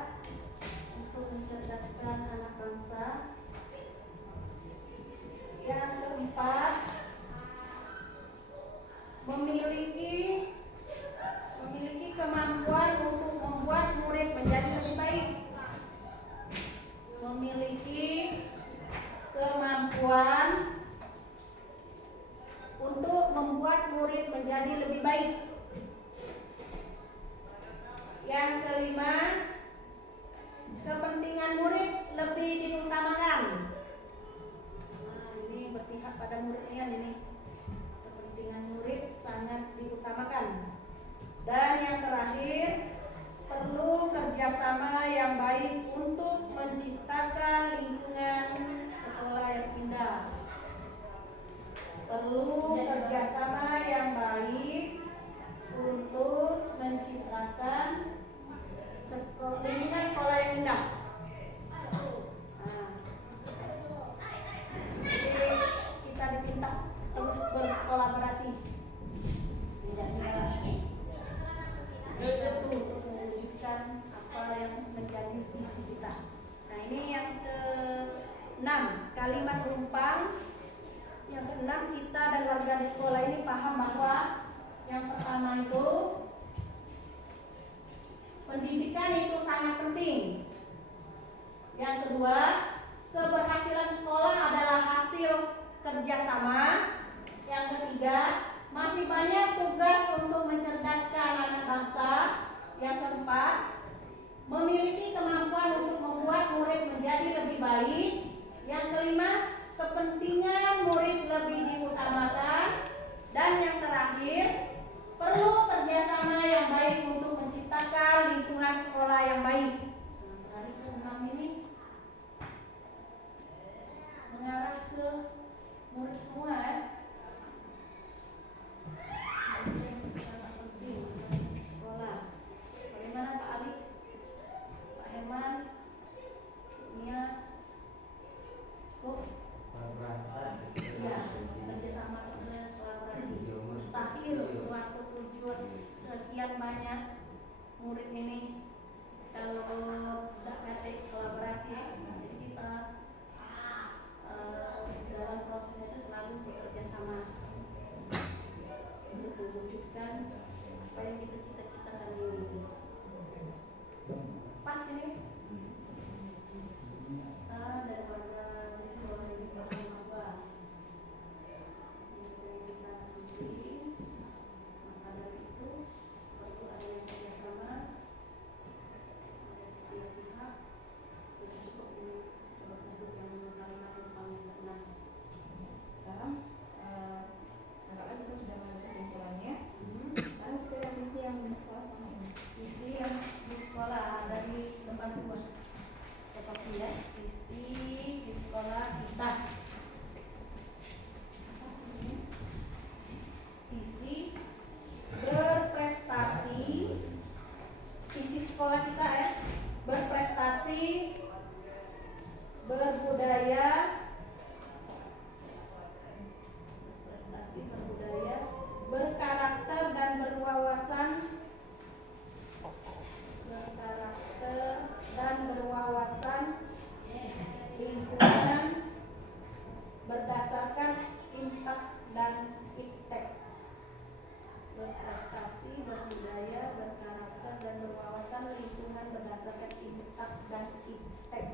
untuk mencerdaskan anak bangsa. Yang keempat, memiliki kemampuan untuk membuat murid menjadi lebih baik. Memiliki kemampuan untuk membuat murid menjadi lebih baik. Yang kelima, kepentingan murid lebih diutamakan. Nah, ini berpihak pada muridnya ini. Kepentingan murid sangat diutamakan. Dan yang terakhir, perlu kerjasama yang baik untuk menciptakan lingkungan sekolah yang indah. Perlu kerjasama yang baik untuk menciptakan lingkungan sekolah yang indah. Jadi kita diminta terus berkolaborasi. Untuk mewujudkan apa yang menjadi visi kita. Nah, ini yang ke-6, kalimat rumpang. Yang ke-6, kita dan warga di sekolah ini paham bahwa yang pertama itu pendidikan itu sangat penting. Yang kedua, keberhasilan sekolah adalah hasil kerjasama. Yang ketiga, masih banyak tugas untuk mencerdaskan anak bangsa. Yang keempat, memiliki kemampuan untuk membuat murid menjadi lebih baik. Yang kelima, kepentingan murid lebih diutamakan. Dan yang terakhir, perlu kerjasama yang baik untuk menciptakan lingkungan sekolah yang baik. Nah, dari ke-6 ini mengarah ke murid semua ya. Sekolah. Bagaimana Pak Ali, Pak Herman, Nia, ya, kerjasama kolaborasi. Mustahil suatu tujuan sekian banyak murid ini kalau tidak ada kolaborasi. Jadi kita dalam prosesnya itu selalu bekerja sama untuk mewujudkan apa yang kita cita-citakan ini. Pas ini dari warga di sekolah ini bersama gua bisa mandiri. Maka dari itu perlu adanya kerjasama dari setiap pihak. Sudah cukup ini untuk yang kalimat rumpang yang ke-6. Sekarang kakak juga sudah mengambil kesimpulannya. Lalu kita lihat visi yang di sekolah selama ini. Visi yang di sekolah dari depan rumah. Seperti ya, visi di sekolah kita. Visi berprestasi. Visi sekolah kita ya, berprestasi, berbudaya, berkarakter dan berwawasan, lingkungan berdasarkan impact dan iptek. Berprestasi, berbudaya, berkarakter dan berwawasan, lingkungan berdasarkan impact dan iptek.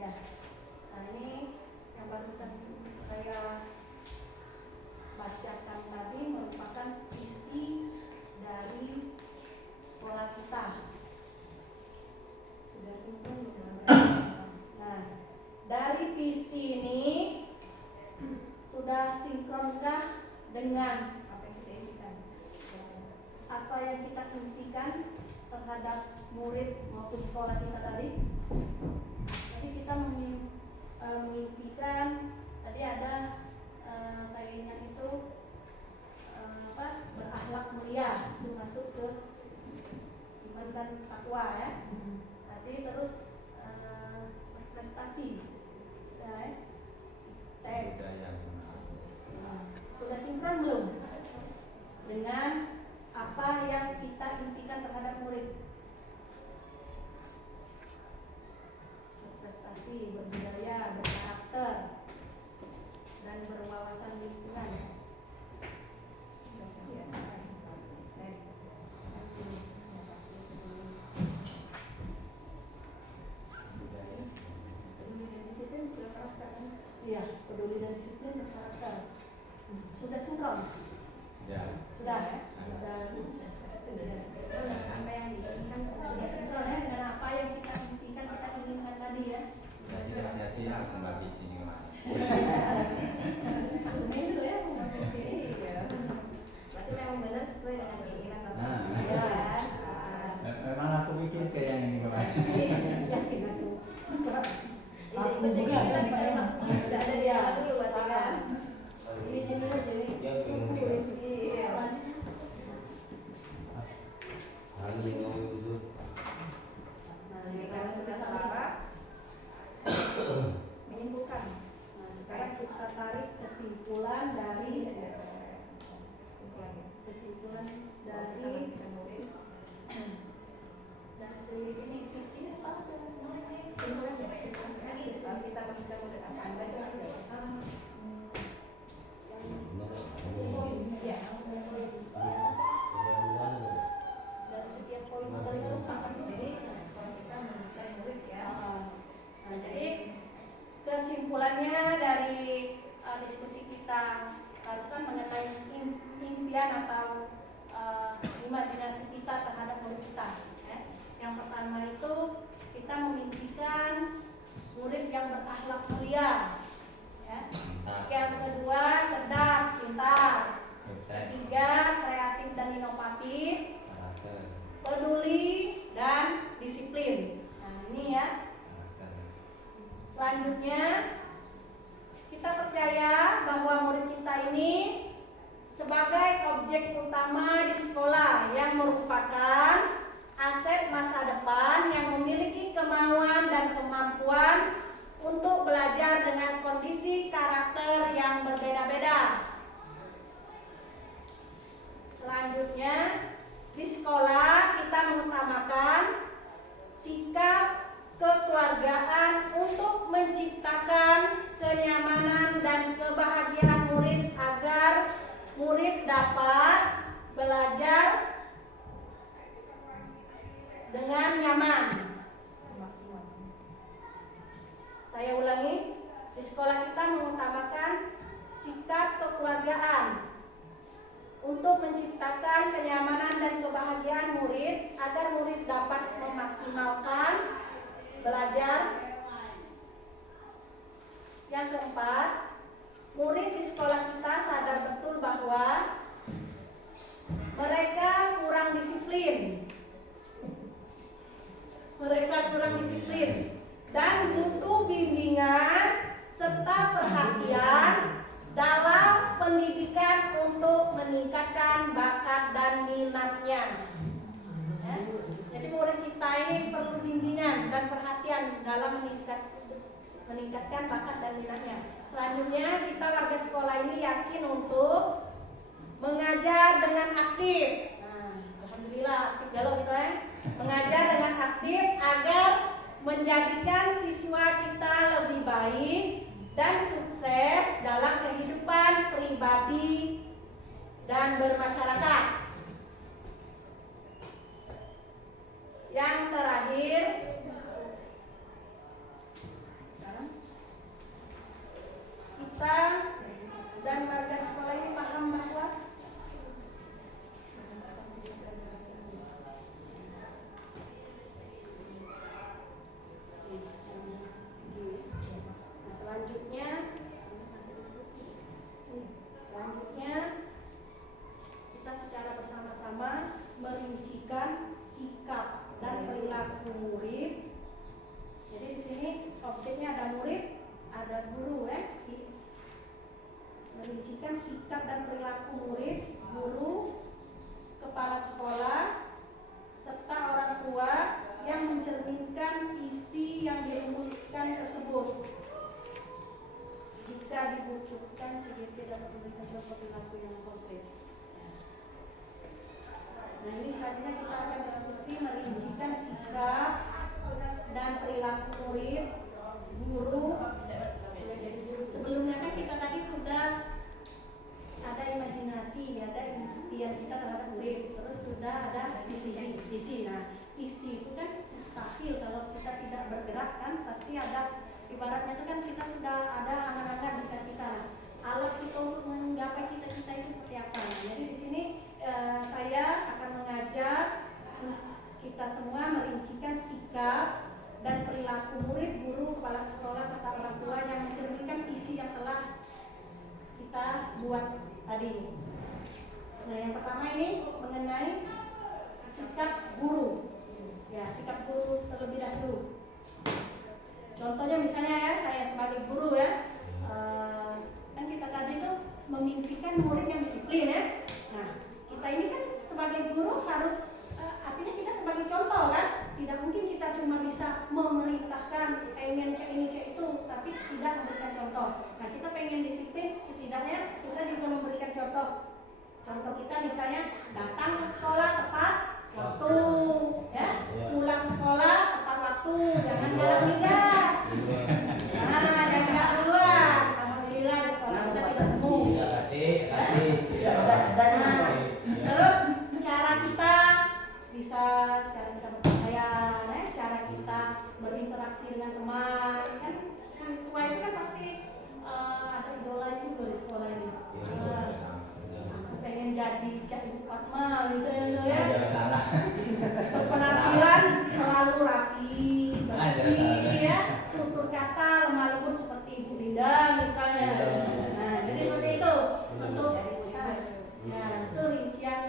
Ya, nah ini yang barusan saya bacakan tadi merupakan visi dari sekolah kita. Sudah sinkron dengan Nah, dari visi ini sudah sinkronkah dengan apa yang kita inginkan? apa yang kita impikan terhadap murid maupun sekolah kita tadi? Jadi kita mengimpikan tadi ada saya ingat itu berakhlak mulia, itu masuk ke iman dan takwa ya. Tadi terus prestasi ya, budaya sudah sinkron belum dengan apa yang kita impikan terhadap murid? berwawasan lingkungan. Iya, peduli dan disiplin berkarakter. Sudah sinkron? Ya. Sudah. Apa yang diinginkan Sudah sinkron ya dengan apa yang kita impikan, kita inginkan tadi ya. Jadi saya sih harus membagi sini kemana. Main dulu ya, Iya. Berarti memang benar sesuai dengan keinginan Bapak. Nah. Ya. Memang aku pikir ke yang ini kemana. yakin aku. Ikut cek tapi cari yang sudah ada di dalam dulu berarti kan. Ini sini. Ya, benar. Iya. Ani mau jujur. Jadi karena sudah selaras, menyimpulkan. Nah, sekarang kita tarik kesimpulan dari dari ini visi apa? Kesimpulan ya, kesimpulan lagi setelah kita membaca mudah akan baca lagi. Ya. Dari setiap poin itu Jadi sekolah kita menemukan murid ya. Nah, jadi kesimpulannya dari diskusi kita barusan mengenai impian atau imajinasi kita terhadap murid kita. Ya. Yang pertama itu kita memimpikan murid yang berakhlak mulia. Ya. Yang kedua cerdas, pintar. Ketiga kreatif dan inovatif. Peduli dan disiplin. Nah ini ya. Selanjutnya kita percaya bahwa murid kita ini sebagai objek utama di sekolah yang merupakan aset masa depan yang memiliki kemauan dan kemampuan untuk belajar dengan kondisi karakter yang berbeda-beda. Selanjutnya di sekolah kita mengutamakan sikap kekeluargaan untuk menciptakan kenyamanan dan kebahagiaan murid agar murid dapat belajar dengan nyaman. Saya ulangi, di sekolah kita mengutamakan sikap kekeluargaan untuk menciptakan kenyamanan dan kebahagiaan murid agar murid dapat memaksimalkan belajar. Yang keempat, murid di sekolah kita sadar betul bahwa mereka kurang disiplin. Dan butuh bimbingan serta perhatian dalam pendidikan untuk meningkatkan bakat dan minatnya. Ya. Jadi murid kita ini perlu bimbingan dan perhatian dalam meningkatkan bakat dan minatnya. Selanjutnya kita warga sekolah ini yakin untuk mengajar dengan aktif. Nah, alhamdulillah aktif galau gitu ya. Mengajar dengan aktif agar menjadikan siswa kita lebih baik dan sukses dalam kehidupan pribadi dan bermasyarakat. Yang terakhir, kita dan warga sekolah ini paham bahwa selanjutnya kita secara bersama-sama merincikan sikap dan perilaku murid. Jadi di sini objeknya ada murid, ada guru ya. Merincikan sikap dan perilaku murid, guru, kepala sekolah, serta orang tua yang mencerminkan isi yang dirumuskan tersebut. Jika dibutuhkan, CGT dapat memberikan contoh perilaku yang konkret. Nah ini selanjutnya kita akan diskusi merincikan sikap dan perilaku murid, guru. Sebelumnya kan kita tadi sudah gerak kan pasti ada, ibaratnya itu kan kita sudah ada angan-angan di kita. Alat kita untuk menggapai cita-cita itu seperti apa? Jadi di sini saya akan mengajak kita semua merincikan sikap dan perilaku murid, guru, kepala sekolah serta orang tua yang mencerminkan visi yang telah kita buat tadi. Nah, yang pertama ini mengenai sikap guru. Ya, sikap guru terlebih dahulu. Contohnya misalnya ya, saya sebagai guru ya, kan kita tadi tuh memimpikan murid yang disiplin ya. Nah, kita ini kan sebagai guru harus artinya kita sebagai contoh kan. Tidak mungkin kita cuma bisa memerintahkan pengen cek ini cek itu, tapi tidak memberikan contoh. Nah, kita pengen disiplin, setidaknya kita juga memberikan contoh. Contoh kita misalnya datang ke sekolah tepat waktu, ya, pulang sekolah tepat waktu, jangan jalan-jalan. Nah, jangan duluan. Alhamdulillah di sekolah kita tidak semu. Terus cara kita bisa, cara kita berpakaian, cara kita berinteraksi dengan teman, kan siswa itu kan pasti ada idola juga di sekolah ini. Aku pengen jadi Cak Ibu Fatma misalnya ya. Berpenampilan selalu rapi, bersih ya, tutur kata lemah lembut seperti Ibu Linda misalnya. Nah, jadi seperti itu untuk itu rincian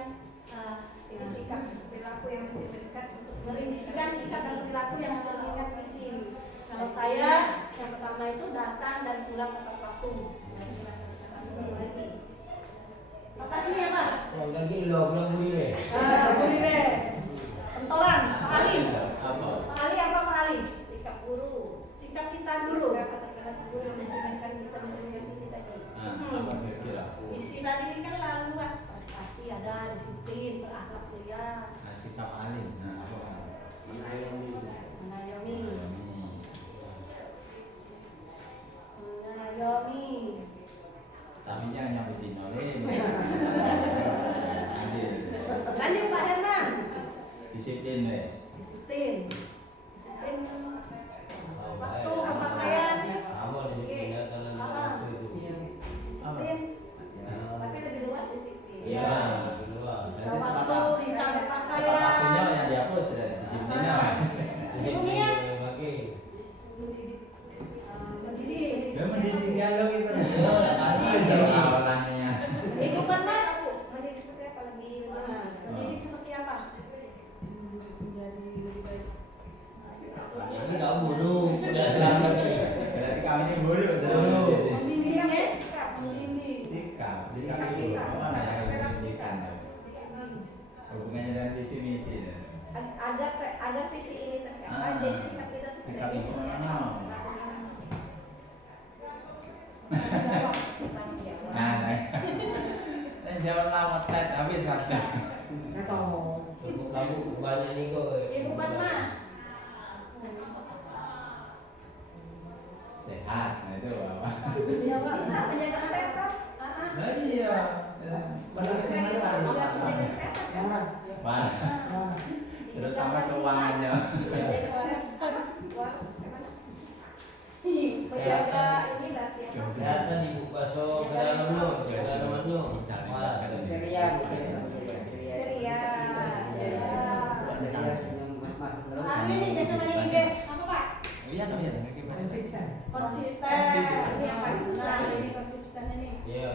sikap perilaku yang mencerminkan, untuk merincikan sikap dan perilaku yang mencerminkan visi. Kalau saya yang pertama itu datang dan pulang tepat waktu. Apa sih ya Pak? Lagi lo pulang beli Buri deh. Pentolan, Pak Ali. Apa? Pak Ali apa Pak Ali? Sikap guru. Sikap kita guru. Sikap atau perilaku guru yang mencerminkan bisa mencerminkan visi tadi. Apa kira-kira? Visi tadi ini kan lalu luas, prestasi ada, disiplin, berakhlak mulia, Nah, sikap alim. Nah, apa? mengayomi, Tapi jangan nyabetin oleh. lanjut Pak Herman. Disiplin deh. Disiplin waktu, pemakaian, disiplin, Tapi lebih luas disiplin. Iya, bisa waktu, bisa berpakaian. Waktunya yang dihapus dan disiplinnya. Ibu Mia, mendidik. Ya mendidik dialog itu. Iya, awalnya. Ibu Fatma, Mendidik seperti apa lagi? mendidik seperti apa? Ini kamu guru, udah selamat nih. Berarti kami ini guru. Membimbing ya, Sikap. membimbing. Sikap. Sikap itu mana yang pendidikan? Hubungannya dengan visi misi. Agar visi ini tercapai, jadi sikap kita tuh Sikap sebagai itu guru ya. mana? Bertanggung jawab. Nah, jawab lama tet habis waktu. Cukup kamu banyak nih kok. Ibu Fatma, Sehat, nah itu apa? ya Pak. Bisa menjaga kesehatan. Nah iya. Benar Bisa sih, kita Pak. harus menjaga kesehatan kan? Waras. Wah, terutama keuangannya. Menjaga kesehatan. Wah, gimana? Menjaga ini berarti apa? Kesehatan ibu baso ke dalamnya, ke dalamnya. Wah, Ceria mungkin. Ceria. Hari ini biasanya ini apa Pak? Iya, tapi ada gimana? Konsisten. Konsisten. Ini yang paling susah. Nah, ini konsisten ini. Iya.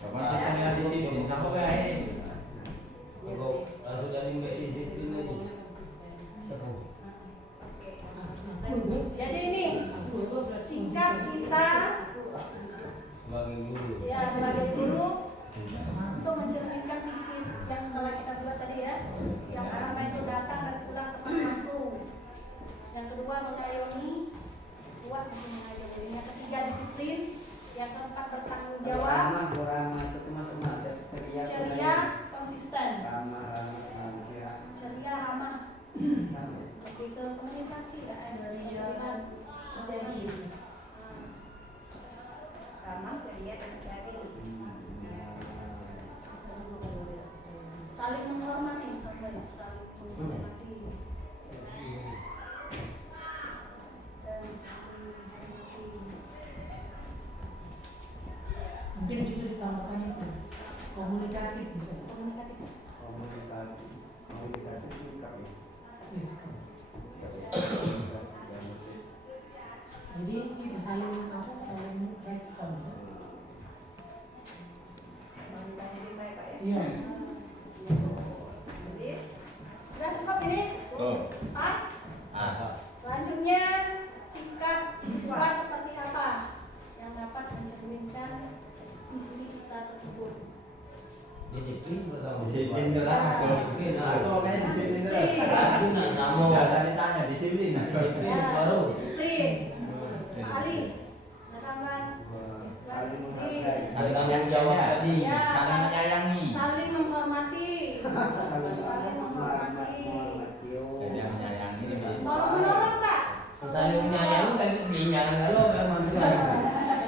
Konsisten dengan disiplin sama kayak ini. Kalau sudah limbah disiplin lagi. Jadi ini sikap kita Sebagai guru. ya sebagai guru untuk mencerminkan visi yang telah kita buat tadi ya. Yang pertama itu datang dan pulang tepat waktu. Yang kedua mengayomi, puas untuk mengayomi. Yang ketiga disiplin. Yang keempat bertanggung jawab. Ramah itu termasuk ceria. Ceria, konsisten. Ramah. Ceria, ramah. Lebih ke komunikasi ya, dari jalan jadi Ramah, ceria, dan mencari. saling menghormati, saling menghormati. Kamu. Biasa ditanya disiplin. Disiplin baru. Disiplin. Pak Ali, silakan siswa disiplin. Saling tanggung jawab tadi. Ya, Saling menyayangi. Saling menghormati. Saling menghormati. Jadi yang menyayangi lebih. Mau menolong tak? Saling menyayangi kan jangan kalau kan manusia.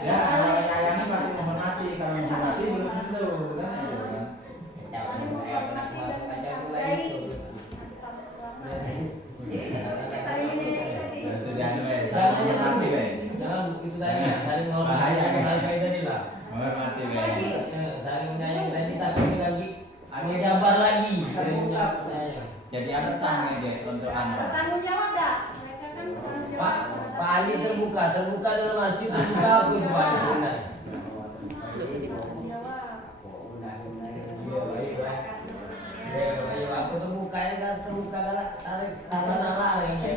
Ya, kalau menyayangi pasti menghormati. Kalau menghormati belum tentu kan ya kan. Saling menghormati dan menghargai. Jadi saling menyayangi tadi. Ya, sudah anu wes. Jangan aja Menghormati wes. Jangan itu tadi saling Bahaya, kan? menghargai tadi lah. Menghormati wes. Saling menyayangi tadi tapi ini lagi menjabar lagi. Jadi alasan nih dia untuk anu. Bertanggung jawab tak? Mereka kan bertanggung Pak jawab. Pak Ali terbuka dalam arti terbuka apa itu Pak sebenarnya? Bertanggung jawab. Ayo aku terbuka ya kan terbuka galak tarik salah lagi.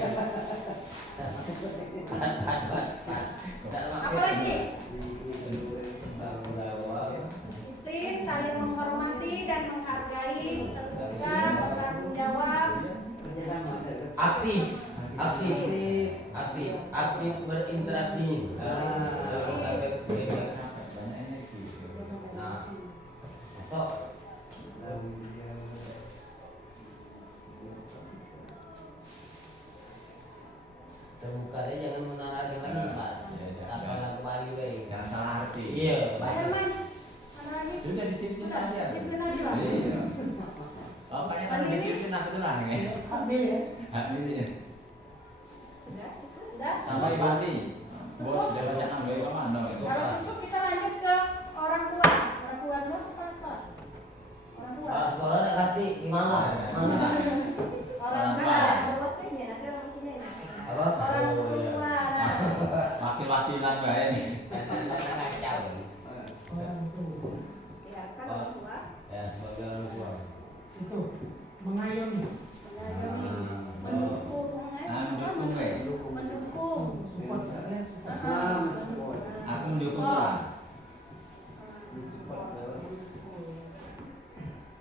Apa lagi? Disiplin, saling menghormati dan menghargai, terbuka, bertanggung jawab. Aktif berinteraksi. Banyak energi. Nah, sok terbuka aja jangan menarik lagi Pak. Apalah kembali baik. Jangan salah arti. Iya, Pak Herman, mana lagi? Sudah disiplin aja. Disiplin aja, Pak. Iya. Oh, kayaknya kan disiplin aku tulang ya. Ambil ya. Ambil. Sudah? Sudah? Sama Ibu Andi. Bos sudah baca ambil apa mana itu? Kalau cukup kita lanjut ke orang tua. Orang tua dulu kepala sekolah. Orang tua. Pak sekolah nak kasih di mana? Mana? Orang tua. Apa? Orang Oh, iya. tua. Wakil-wakilan bae nih. Kacau. Orang tua. Ya kan orang tua. Ya, sebagai orang tua. Itu mengayomi. Mendukung. Mendukung weh. Mendukung. Support saya, support. Aku mendukung tulang.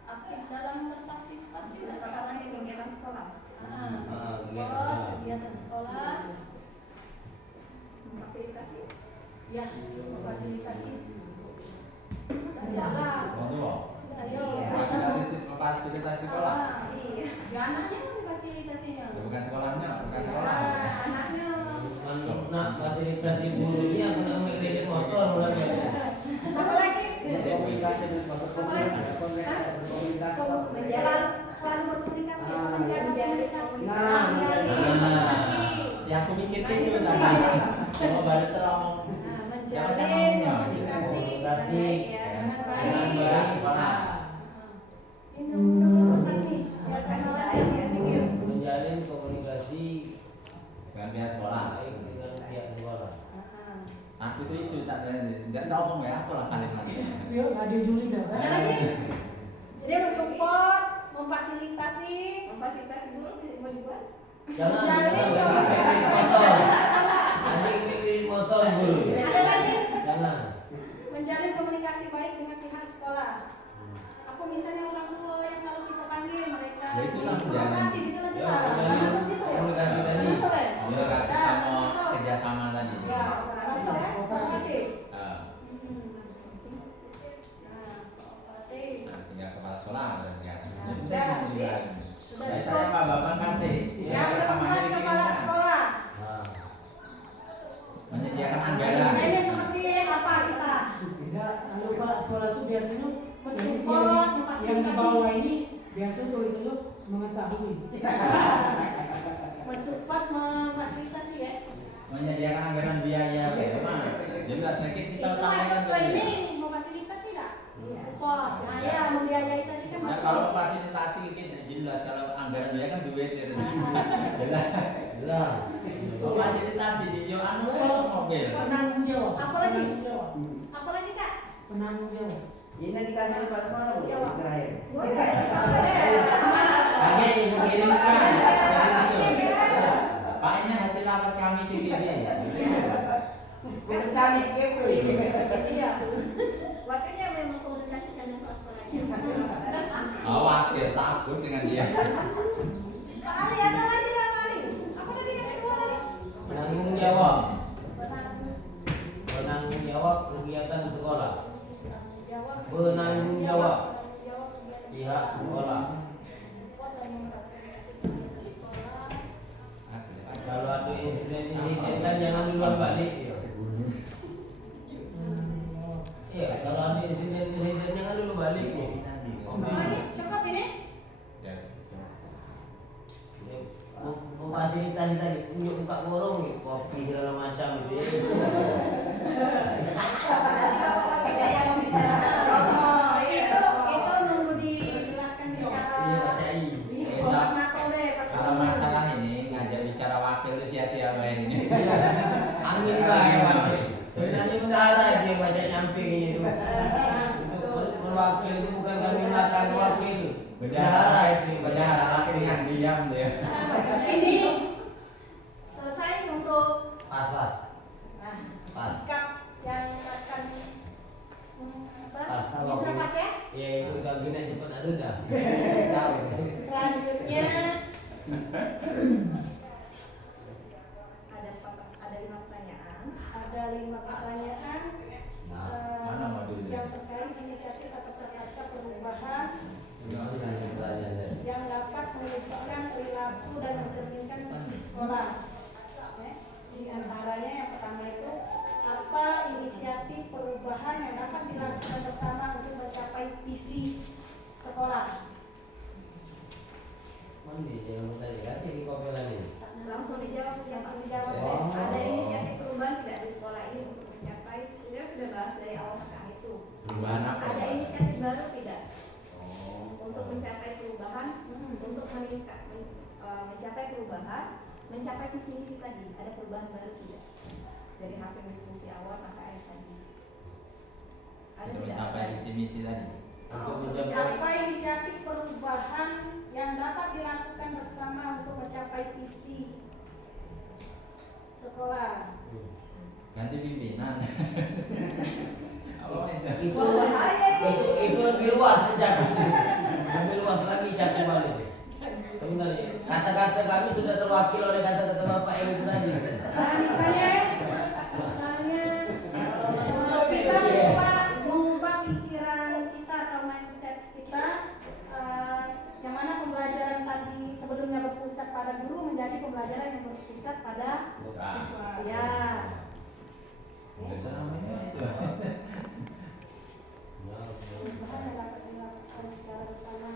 Aktif dalam berpartisipasi Perkataan di kegiatan sekolah. Kegiatan sekolah. Memfasilitasi. Ya, memfasilitasi. Jalan. Mau tuh. Ayo. Fasilitasi sekolah. Iya. Ya, anaknya kan fasilitasinya. Bukan sekolahnya, bukan sekolah. Anaknya. Nak fasilitasi gurunya aku nak ambil kredit motor mulai ya. Apa lagi? Selalu berkomunikasi, menjalin komunikasi. Yang aku mikir itu sana. Cuma baru teromong. Menjalin komunikasi dengan Dengan baik. baik sekolah. Minum dulu kasih. Ya kasih air ya mikir. Menjalin komunikasi Dengan pihak sekolah. baik dengan pihak sekolah. Aku tuh itu tak tidak tahu ngomong ya, aku lah kalimatnya. Yuk, ada Juli dah. Ada lagi? Jadi mensupport, memfasilitasi. Memfasilitasi guru mau dibuat. Jangan Menjalin jangan kredit motor. Nanti kredit motor guru. Ada lagi? Jangan. Menjalin komunikasi baik dengan pihak sekolah. Aku misalnya orang tua yang kalau kita panggil mereka Ya, itulah menjalin. menghormati, gitu lah Ya, kita. menjalin Masuk situ ya? komunikasi tadi. Masuk ya? Komunikasi Ya, sama masuk. kerjasama tadi. Ya, masuk ya? Kooperatif. Ah, Nah, kooperatif. nah, tinggal kepala sekolah berarti ya. Nah, Itu sudah. yang juga. Sudah Saya cukup. Pak Bapak Kante. Yang keempat kepala sekolah. Nah, Menyediakan anggaran. Ini seperti apa kita? Tidak, kalau kepala sekolah itu biasanya Mensupport, yang di memfasilitasi. bawah ini biasanya tulisannya mengetahui. Mensupport, memfasilitasi ya. Menyediakan anggaran biaya bagaimana? Jelas sedikit kita Itu sampaikan masuk ke tadi. ini memfasilitasi tak? Support. Nah ya, membiayai tadi kan Nah, masuk. kalau fasilitasi kita jelas kalau anggaran biaya kan duit ya. Jelas. jelas. Kalau fasilitasi di yo anu mobil. Penanggung jawab. Apa lagi? Penanggung jawab. Apa lagi kak? Penanggung jawab. Ini dikasih kepala sekolah bu, Jawab. terakhir. Kami ibu kirimkan langsung. Pak ini hasil rapat kami di TV. Bukan kami, Iya. Waktunya memang komunikasikan dengan kepala sekolahnya. Khawatir takut dengan dia. Pak Ali ada lagi nggak jawab. Penanggung Penanggung jawab kegiatan sekolah. jawab Penanggung jawab jawab kegiatan pihak sekolah. support dan memfasilitasi sekolah. Kalau ada insiden kan jangan duluan balik. Iya, kalau ada insiden jangan dulu balik. Cukup ini? Ya. Memfasilitasi tadi, unjuk buka gorong, kopi segala macam gitu. Nanti bapak pakai gaya pembicaraan. Oh, itu nunggu dijelaskan secara Iya, bacain. format makro deh pas Kalau masalah ini ngajak bicara wakil itu sia-sia main ini. Amin lah ya wakil. Sebenarnya bendahara dia baca nyampe gitu. Wakil itu bukan kami belakang wakil. Bendahara itu Bendahara wakil yang diam dia. ini selesai untuk pas. nah, Pas. sikap yang akan Pas, ini sudah pas ya? Ya ibu tahu gini cepat tak sudah. Tahu. Selanjutnya Ada 5 pertanyaan. ada 5 pertanyaan Mana modulnya? yang terkait inisiatif atau serta perubahan yang dapat mewujudkan perilaku dan mencerminkan visi sekolah. Di antaranya yang pertama itu apa inisiatif perubahan yang dapat dilakukan bersama untuk mencapai visi sekolah. Mandi jangan tadi kan ini kopelan ini. Langsung dijawab ya Pak. Langsung dijawab. Oh. Ada inisiatif perubahan tidak di sekolah ini untuk mencapai? Kita sudah bahas dari awal sampai akhir itu. Perubahan apa? Ada inisiatif baru tidak Oh. untuk mencapai perubahan, untuk meningkat, mencapai perubahan, mencapai visi misi tadi. Ada perubahan baru tidak dari hasil diskusi awal sampai akhir tadi? Ada Untuk tidak? mencapai visi misi tadi. Untuk Apa mencapai inisiatif perubahan yang dapat dilakukan bersama untuk mencapai visi sekolah. Ganti pimpinan. Apa itu? itu lebih luas lebih luas lagi cakupannya. Sebenarnya kata-kata kami sudah terwakil oleh kata-kata Bapak yang itu tadi. Nah, misalnya kita mengubah pikiran kita atau mindset kita, yang mana pembelajaran tadi sebelumnya berpusat pada guru menjadi pembelajaran yang berpusat pada siswa. Ya. Biasa namanya itu. Perubahan yang dapat dilakukan secara bersama.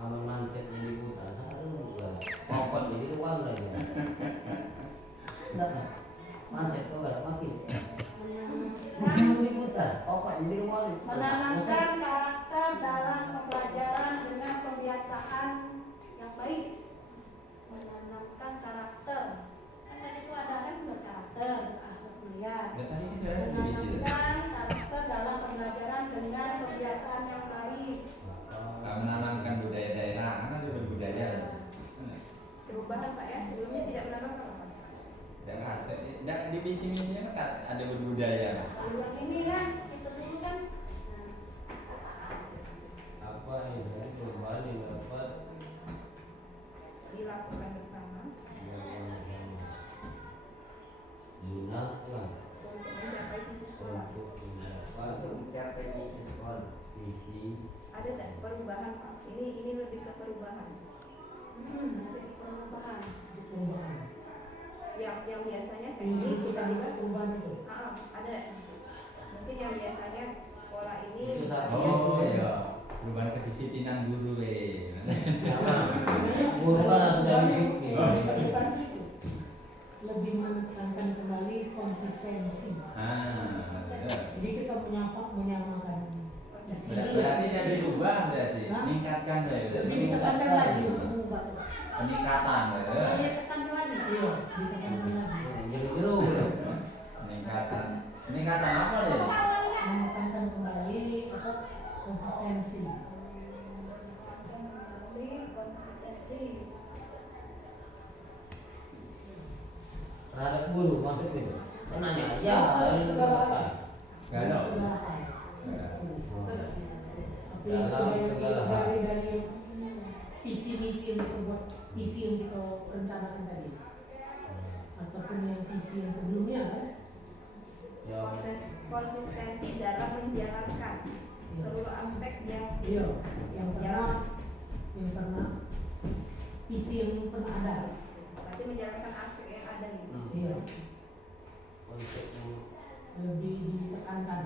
Aman mindset yang diputar sekarang juga pokok jadi uang lagi. Enggak. Mindset kau enggak makin. Diputar pokok jadi uang. Menanamkan karakter dalam pembelajaran dengan kebiasaan yang baik. Menanamkan karakter. Kan tadi itu ada kan berkarakter, kuliah. Ya tadi ini sudah ada divisi. Menanamkan karakter dalam pembelajaran dengan kebiasaan yang baik. Menanamkan budaya daerah, kan ada budaya. Perubahan Pak ya, sebelumnya tidak menanamkan apa? Daerah, di visi misinya kan ada berbudaya. Yang ini kan, itu dulu kan. Apa ini perubahan yang dapat Dilakukan bersama dilakukan untuk mencapai visi sekolah. untuk mencapai misi sekolah. Visi Ada tidak perubahan Pak? Ini lebih ke perubahan. Jadi perubahan. Yang biasanya Ini ini kita tiba-tiba perubahan itu. ada. Mungkin yang biasanya sekolah ini Itu satu. Oh iya, perubahan kedisiplinan guru guru kan sudah disiplin. Bukan itu. Lebih menekankan kembali konsistensi. Jadi kita menyamakan isi. Berarti jadi rubah berarti, Hah? meningkatkan berarti. Lebih ditekankan lagi untuk mengubah. Peningkatan berarti. Dia tekan lagi. Iya, ditekankan lagi. Jadi jeruk. Peningkatan. Peningkatan apa deh? Menekankan kembali apa konsistensi. Kembali konsistensi. Terhadap guru maksudnya itu. Nanya, ya ini Segala- Gak ada. segala hal. Tapi Dalam segala hal. dari visi misi yang kita buat, visi yang kita rencanakan tadi. ataupun yang visi yang sebelumnya kan? Konsistensi dalam menjalankan seluruh aspek yang Iya, yang pernah visi yang pernah ada. berarti menjalankan aspek yang ada gitu. Iya, Konsepnya lebih ditekankan.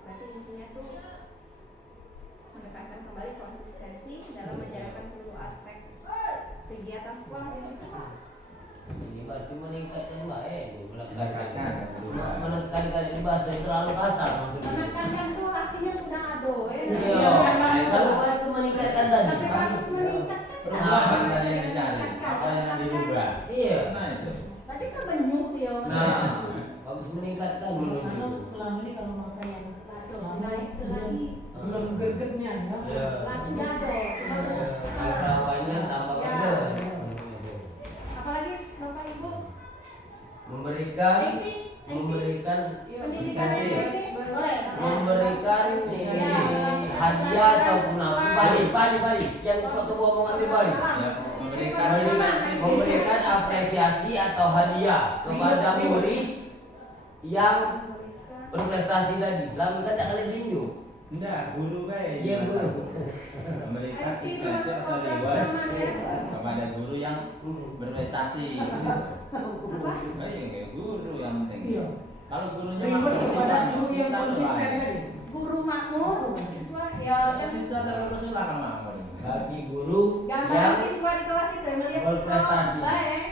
Berarti intinya tuh menekankan kembali konsistensi dalam menjalankan seluruh aspek kegiatan sekolah yang sekolah. ini berarti meningkatkan baik, Menekankan. menekankan ini bahasa yang terlalu kasar maksudnya. Menekankan tuh artinya sudah ado Iya, kalau itu meningkatkan tadi. Tapi harus meningkatkan. Perubahan tadi yang dicari, apa yang dirubah. Iya. Nah itu. Berarti kan menyuk dia. Nah, bagus meningkatkan dulu. Kalau selama ini kalau pakai yang Nah itu lagi. belum gregetnya ya. Iya. Langsung ado. Kalau lawannya tambah Ya. gede. Apalagi Bapak Ibu Memberikan pendidikan yang boleh. memberikan ini hadiah ataupun apa balik yang ketua omongan di balik Ya, memberikan apresiasi atau hadiah kepada murid yang berprestasi tadi. Selama kan tak kalian tinju. Enggak, guru kayak Iya guru. Memberikan insentif atau reward kepada guru yang berprestasi. Baik, kayak guru yang penting. Iya. Kalau gurunya Reward makmur, kepada siswanya guru yang kita konsisten doain. tadi. Guru makmur, siswa ya kan. Siswa terus kan makmur. Bagi guru Gambaran yang siswa di kelas itu yang melihat kita berprestasi. baik,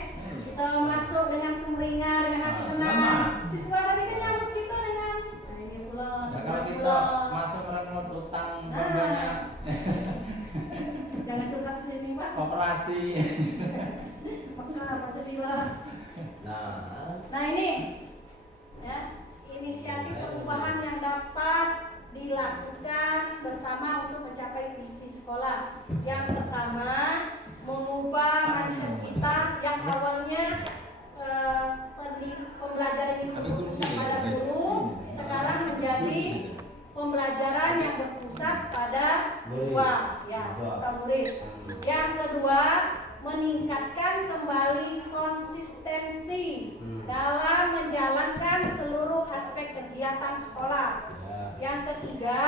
kita masuk dengan sumringah, dengan hati senang. Siswa tadi kan nyambut kita dengan ini pula. Nah, kalau kita masuk merengut utang banyak Jangan curhat sini Pak. operasi. Pancasila. Nah, Ini ya inisiatif perubahan yang dapat dilakukan bersama untuk mencapai visi sekolah. Yang pertama, mengubah mindset kita yang awalnya pembelajaran itu berpusat pada guru, sekarang menjadi pembelajaran yang berpusat pada siswa, ya, pada murid. Yang kedua, meningkatkan kembali konsistensi dalam menjalankan seluruh aspek kegiatan sekolah. Yang ketiga,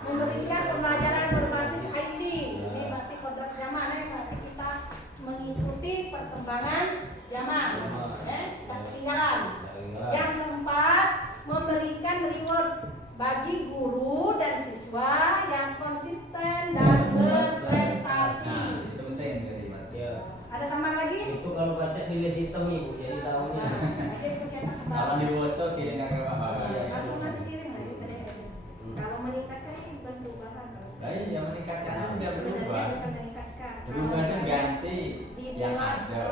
memberikan pembelajaran berbasis IT. Ini berarti kodrat zaman ya, berarti kita mengikuti perkembangan zaman, ya, tak ketinggalan. Yang keempat, memberikan reward bagi guru dan siswa yang konsisten dan berprestasi. Itu penting jadi Pak. ya Ada tambahan lagi? itu kalau baca nilai sistem ibu jadi tahunya. Jadi aku cetak ke Kalau bawah. di foto kirimkan ke Bapak. Iya. Langsung nanti kirim lagi ke dia. Kalau meningkatkan ini bukan perubahan terus. Nah, yang meningkatkan itu nggak Sebenarnya berubah. bukan meningkatkan. Berubah itu ganti yang dibuat ada.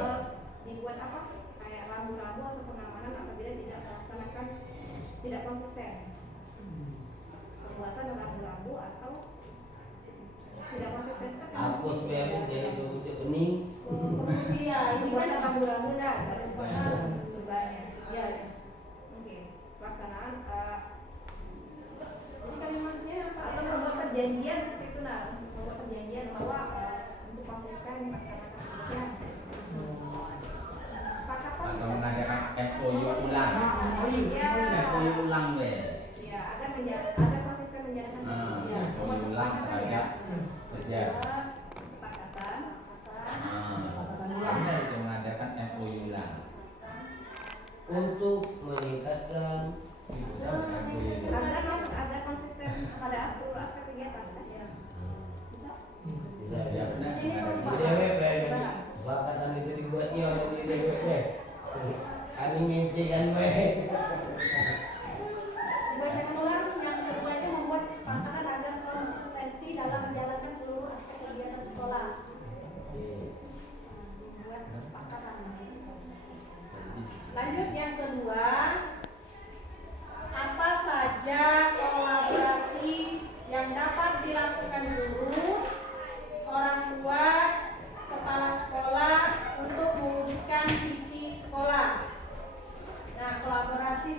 dibuat apa? Kayak rambu-rambu atau pengamanan apabila tidak melaksanakan tidak konsisten. Pembuatan rambu-rambu atau tidak konsisten itu kan Hapus bebek jadi tubuh bening. Iya, ini kan pembuatan rambu-rambu lah dari perubahannya. Iya. Oke, pelaksanaan Ini kalimatnya apa? atau membuat perjanjian seperti itu nah, membuat perjanjian bahwa untuk konsisten melaksanakan tugasnya. Sepakatan Atau bisa. mengadakan FOU ulang. Iya. FOU ulang deh. Iya, agar konsisten menjalankan Nah, FOU ulang terhadap kerja. kesepakatan. Benar itu mengadakan FOU ulang. Untuk meningkatkan Agar masuk agar konsisten pada seluruh aspek kegiatan kan? Iya. Bisa? bisa Ya benar. di DWP kan kesepakatan itu dibuatnya oleh di DWP. Kami ngintikan baik. Dibacakan ulang yang kedua itu membuat kesepakatan agar konsistensi dalam menjalankan seluruh aspek kegiatan sekolah. Membuat kesepakatan. Lanjut yang kedua, apa saja kolaborasi yang dapat dilakukan guru, orang tua, kepala sekolah untuk mewujudkan visi sekolah. Nah, kolaborasi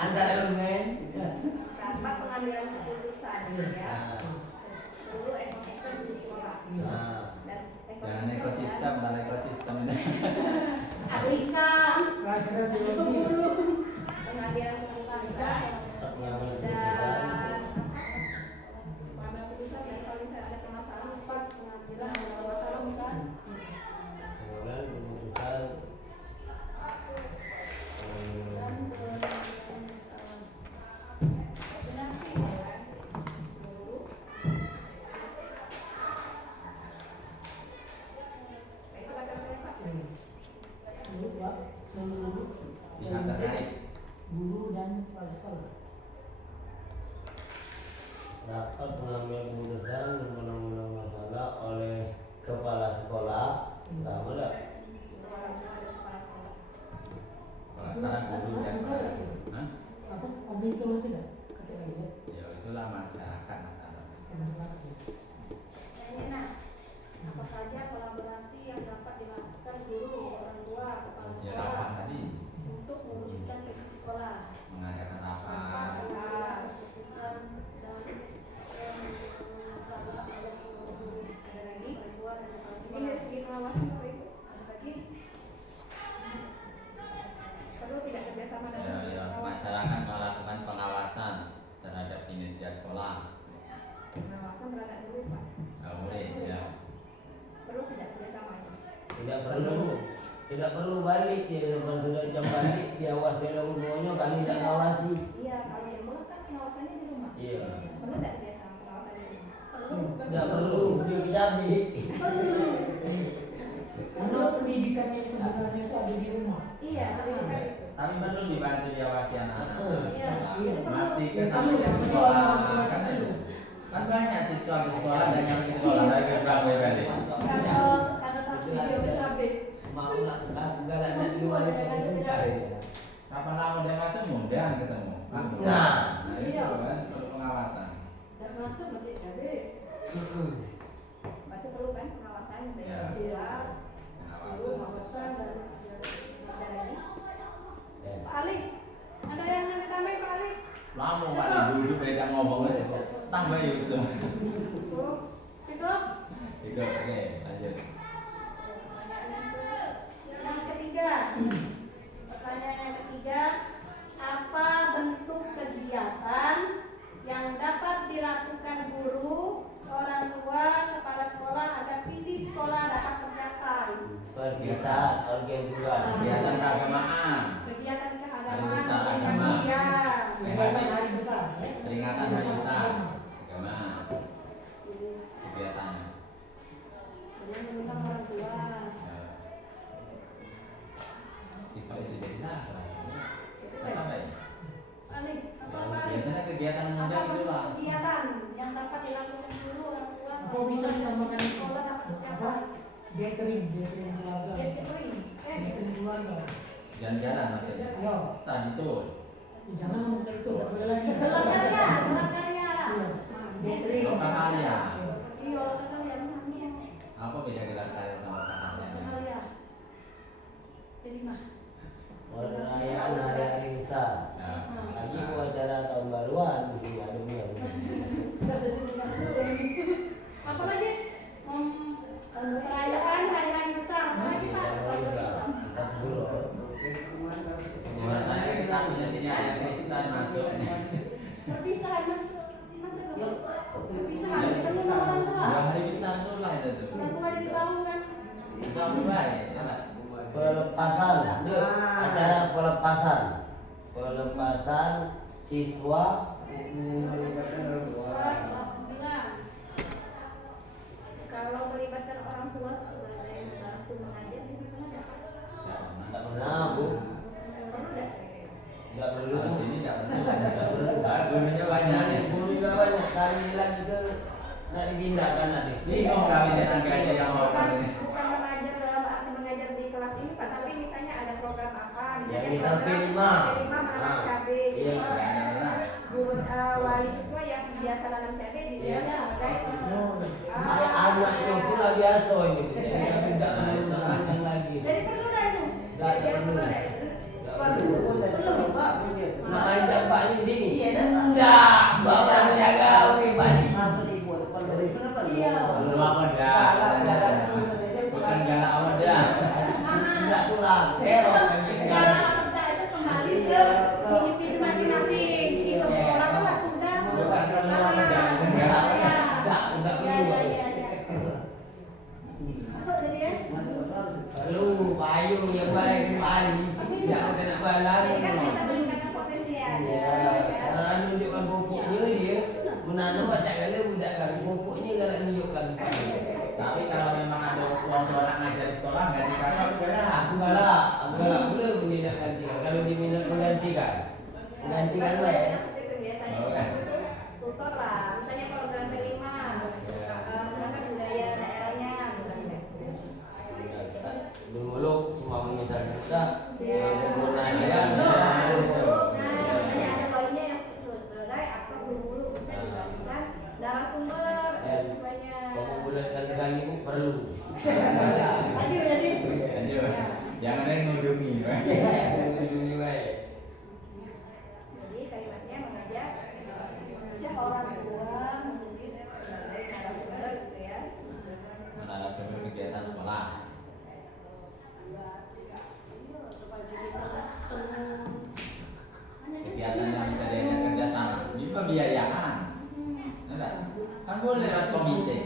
Anda elemen. Rapat pengambilan keputusan ya. Nah, Seluruh ekosistem di sekolah. nah. Dan Jangan ekosistem, bukan ekosistem ini. Ikan, Pelajaran biologi. pemburu. pengambilan keputusan dan pengambilan keputusan dan kalau misalnya ada permasalahan empat pengambilan masalah bukan Kemudian keputusan Guru, Pak, seluruh Pihak terkait. guru dan kepala sekolah. rapat pengambilan keputusan mengenai masalah oleh kepala sekolah. Tahu enggak? Antara guru dan Hah? Apa komite sudah ketika itu Ya itulah masyarakat antara. Nah, apa saja kolaborasi yang dapat dilakukan guru, orang tua, kepala Ya sekolah rapat tadi untuk mewujudkan visi sekolah. mengadakan rapat. Keputusan dan masalah ada seluruh guru. Ada lagi, orang tua dan kepala ini sekolah. dari segi pengawasan Bapak Ibu Ada lagi, perlu tidak kerjasama Ya, dengan ya, pengawasan. masyarakat melakukan pengawasan terhadap kinerja sekolah. Pengawasan terhadap guru Pak. Boleh ya. Perlu tidak kerjasama itu. Tidak perlu balik ya, depan sudah jam balik diawasi oleh orang tuanya, kami tidak ngawasi. Iya, kalau yang mulai kan pengawasannya di rumah. Iya. Perlu tidak kerjasama pengawasan di rumah? Tidak perlu dia kecabi. Karena pendidikan yang sebenarnya itu ada di rumah. Iya, pendidikan itu. Tapi perlu dibantu diawasi anak-anak. Iya, Iya. Masih Ya, kesampaian kami sekolah sekolah kan itu. itu. Kan banyak siswa di sekolah dan yang di sekolah lagi berapa balik. Kalau tak video bercabai. Mau nak galak nak luar itu cari. Kapan lama dia masuk mudah ketemu. Nah. Itu kan perlu pengawasan. Dan masuk berarti cabai. Berarti perlu kan pengawasan dari Ya. orang tua, guru, Pengawasan. pengawasan dan ada lagi. Pak Ali, ada yang nanti tambahin Pak Ali? Lama Pak dulu beda ngomong aja. Tambah Yusuf. Cukup. Cukup. Itu oke, lanjut. Yang ketiga, pertanyaan yang ketiga, apa bentuk kegiatan yang dapat dilakukan guru, orang tua, kepala sekolah agar visi sekolah dapat tercapai? Perpisahan organisasi. Kegiatan keagamaan, Kegiatan keagamaan, Hari besar kegiatan agama. kuliah. Kegiatan hari besar. Ya. peringatan hari besar, agama, kegiatannya. Kemudian mengundang orang tua. Sifat itu jadilah rasanya. Apa ya? Ali, apa Pak Ali? Biasanya kegiatan Apa muda bentuk itulah. kegiatan yang dapat dilakukan guru, orang tua, Apa bisa ditambahkan sekolah dapat apa? tercapai? Gathering keluarga. Gathering. Gathering keluarga. Jalan-jalan maksudnya. Yo, Study tour. jangan ngomong saya itu, nggak boleh lagi. Dalam karya, dalam karya lah. Iya. Gathering. Lokal karya. Iya, dalam karya namanya. Apa beda gelar karya sama lokal Dalam karya? karya. Jadi mah. Perayaan hari-hari besar. Nah, Lagi mau acara tahun baruan di sini ada yang Apa lagi? Perayaan hari-hari besar. Apa lagi Pak? satu suruh. Biasanya kita punya sini ada Kristen masuk. Perpisahan masuk. Perpisahan ketemu sama orang tua. Dua hari besar dulu lah itu tuh. Orang tua jadi tahu kan. Suami baik, ya Pak. Pelepasan, acara pelepasan siswa Kelas 9. Kalau melibatkan orang tua sebagai membantu mengajar itu pernah nggak? nggak pernah bu, Perlu nggak? nggak perlu. Kalau sini nggak perlu. Nggak perlu. Gurunya banyak. Guru juga banyak, kami lagi ke nak dipindahkan nanti. Bingung kami dengan gaya yang mau Bukan ini. mengajar dalam arti mengajar di kelas ini Pak, tapi misalnya ada program apa, misalnya Yang misal program P5. P5 menanam Nah, cabai, jadi iya. guru wali siswa yang biasa nanam cabai Iya. dia sebagai Kayak anak itu pula biasa ini, jadi kami tidak perlu mengajar lagi. Jadi perlu dah itu. Nggak perlu. Perlu. Nak ajar Karena nunjukkan pupuknya dia menanam banyak kali budak kan pupuknya kalau nunjukkan. Tapi kalau memang ada uang orang ngajar di sekolah ganti kakak udah dah. Aku galak boleh tidak gantikan. Kalau diminat menggantikan Kalau lah ya. seperti itu biasanya Oh, kita butuh tutor lah. Misalnya program P5, menggunakan budaya daerahnya misalnya. Dulu semua misalnya kita Ya. menggunakan Nah, ya. misalnya ada walinya yang sebagai aktor bulu-bulu bisa digantikan narasumber siswanya. Kamu boleh ganti lagi bu perlu. Lanjut jadi. Lanjut. Jangan ada yang ngodongi. Jadi kalimatnya mengajak orang tua menjadi sebagai narasumber gitu ya. Narasumber kegiatan sekolah. Kegiatan yang bisa diajak kerjasama. Ini pembiayaan. Enggak? Kan boleh lewat komite.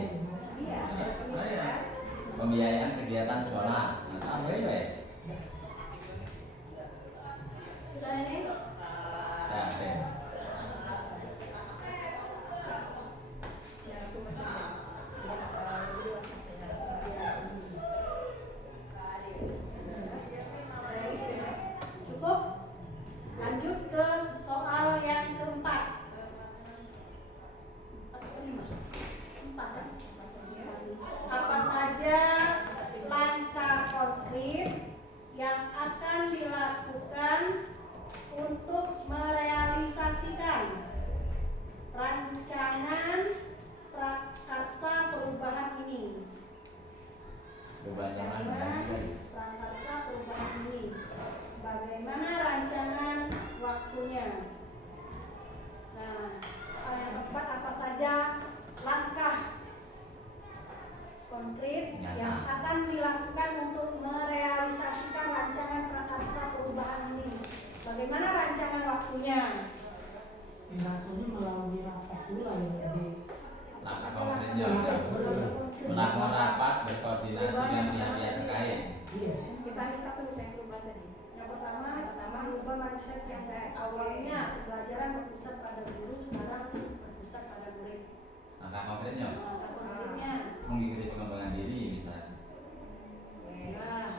Iya, ada pemikiran. Pembiayaan kegiatan sekolah. Nah, boleh. Sudah ini? Nah, oke. Narasumber saja. Jadi Cukup? Lanjut ke soal yang keempat. Empat kan? Apa saja langkah konkret yang akan dilakukan untuk merealisasikan rancangan prakarsa perubahan ini? Prakarsa perubahan ini. Bagaimana rancangan waktunya? Nah, soal yang keempat, apa saja langkah konkret yang akan dilakukan untuk merealisasikan rancangan prakarsa perubahan ini? Bagaimana rancangan waktunya? Rasanya melalui rapat pula ya jadi Langkah konkretnya melakukan rapat berkoordinasi dengan pihak-pihak terkait. iya. kita ambil satu misalnya perubahan tadi. Yang pertama, Pertama, merubah mindset yang awalnya pembelajaran berpusat pada guru, sekarang berpusat pada murid. Langkah konkretnya Langkah konkretnya, mengikuti pengembangan diri misalnya. nah,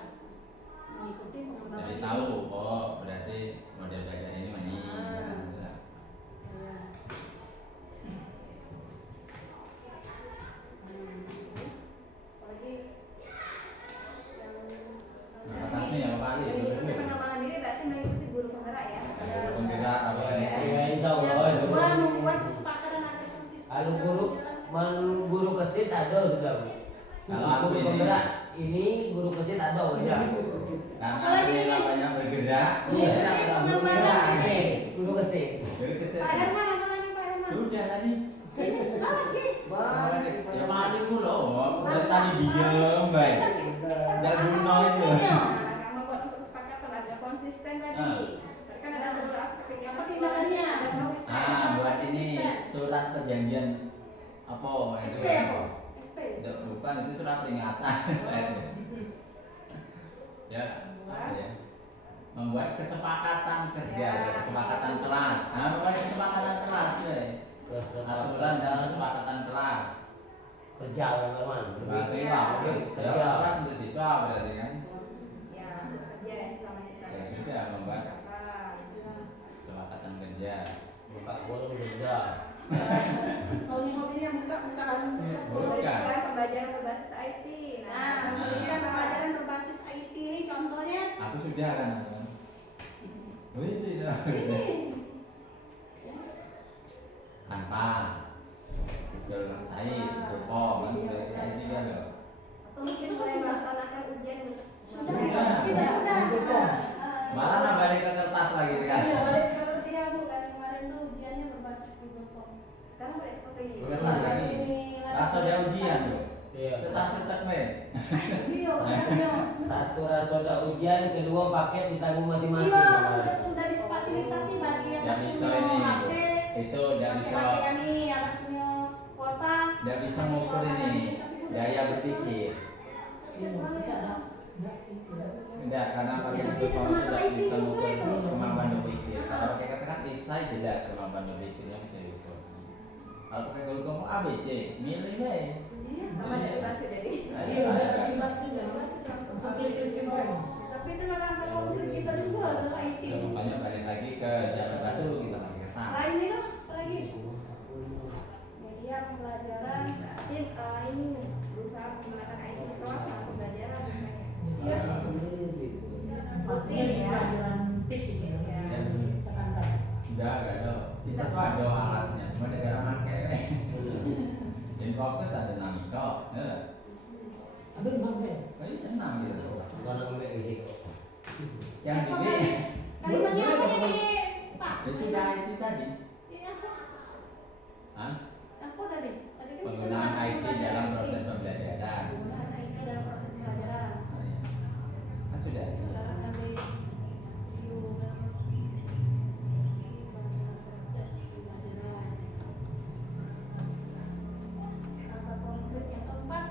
mengikuti pengembangan Jadi diri. tahu, oh berarti model belajar ini mana? Ya. Apalagi yang Atasnya yang apa nih? Mengikuti pengembangan diri berarti mengikuti guru penggerak ya. Guru penggerak apa Ya, ya? ya insya Allah yang itu. kedua, membuat kesepakatan atas konsisten. Kalau guru kesit ada sudah bu. Kalau aku Guru ini- penggerak ini guru kesit ada ya. Karena ini namanya bergerak. Iya, Pengembangan guru penggerak diri. kesit, guru kesit. Jadi keset. Pak Herman, apa lagi Pak Herman? Sudah tadi. Lagi. Ya malah dulu loh. Dari tadi diem baik. Tidak guna itu. Nah, membuat untuk kesepakatan agar konsisten tadi. Ah. Tadi kan ada 10 aspek yang Pertimbangannya. ada konsisten. Buat ini surat perjanjian apa? SP apa? SP. Tidak, bukan itu surat peringatan. Ya, apa ya? Membuat kesepakatan kerja, kesepakatan kelas. Nah, membuat kesepakatan kelas ya. Aturan dalam kesepakatan kelas. Kerja teman-teman. Mahasiswa, Kerja. kelas untuk siswa berarti kan? Ya, kerja ya selama kita. Ya sudah membuat Ah, kesepakatan kerja. Buka bola kerja. Kalau nih mobilnya buka. Bukan. Kan pembelajaran berbasis IT. Nah, kemudian pembelajaran berbasis IT ini contohnya Aku sudah kan. Wih, tidak. ini. Tanpa Google Said, Gopo, kan dari IT kan loh. Atau mungkin mulai melaksanakan ujian. Sudah, Sudah. sudah. Malah nambah ke kertas lagi kan. Iya, balik ke dia Bu, kan kemarin tuh ujiannya berbasis Google Form. Sekarang boleh pakai ini. Bukan lagi. Rasa dia ujian loh. Iya. Cetak-cetak men. Video, video. Satu rasoda ujian, kedua paket ditanggung masing-masing. Iya, sudah difasilitasi bagi yang Yang bisa punya ini. HP, Itu udah bisa. laki-laki nih, yang punya kuota. Udah bisa mengukur ini daya berpikir. Tidak, karena pakai Google Form sudah bisa mengukur kemampuan berpikir. Kalau pakai kata-kata selesai jelas kemampuan berpikirnya bisa diukur. Kalau pakai kurikulum ABC, milih deh. Sama dari baca jadi. Iya, dibaca dan langsung klik baik. Tapi dengan langkah konkret kita juga adalah IT. Ya, makanya balik lagi ke jalan batu kita pakai kertas. Lain ini loh, lagi. Media pembelajaran. Jadi ini berusaha menggunakan IT di kelas sama pembelajaran misalnya. Iya. Pastinya di pelajaran fisik ya. Ya. Tekankan. Enggak ada. Kita tuh ada alatnya, cuma negara pakai. In fokus ada Namiko, ya. Ada bang saya. Oh iya, 6 gitu. Bukan ngambil risiko. Yang gede, Kalimatnya apa jadi, Pak? ya sudah itu tadi. Iya, apa? Hah? Apa tadi? Tadi kan Penggunaan IT dalam proses pembelajaran. Penggunaan IT dalam proses pembelajaran. Oh, iya. Kan sudah. Penggunaan dari view dalam proses pembelajaran. Kata konkret yang keempat.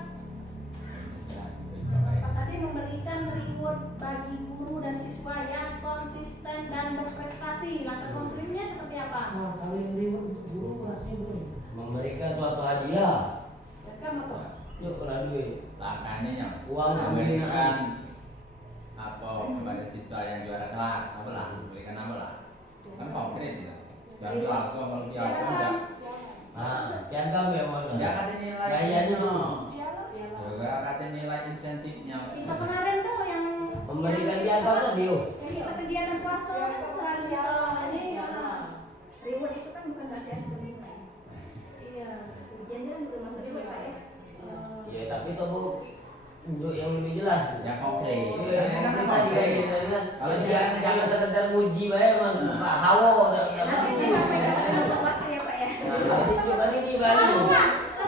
Bapak tadi memberikan reward bagi guru dan siswa yang konsisten dan berprestasi. Langkah konkretnya seperti apa? Nah, kalau yang reward guru rasanya belum. Memberikan suatu hadiah. Mereka apa? Yuk kena duit. Langkahnya yang Uang memberikan apa kepada siswa yang juara kelas, apa lah, memberikan apa lah, kan konkret ya. Jangan bilang aku kalau dia apa enggak, Piagam ya mau. enggak kata nilai, Gayanya no. Piala. Juga kata nilai insentifnya. Kita kemarin tuh yang Memberikan piagam tadi yuk. yang kita kegiatan puasa kan selalu kita ini ya. Reward itu kan bukan berarti harus bernilai. Iya. Ujian kan juga masuk reward Pak ya. Ya tapi itu bu untuk yang lebih jelas. Yang konkret. Iya, yang konkret tadi kan. Kalau Jangan sekedar muji bae mas. Pak Hawo Nanti disampaikan untuk waktu ya Pak ya. Jadi kan ini baru.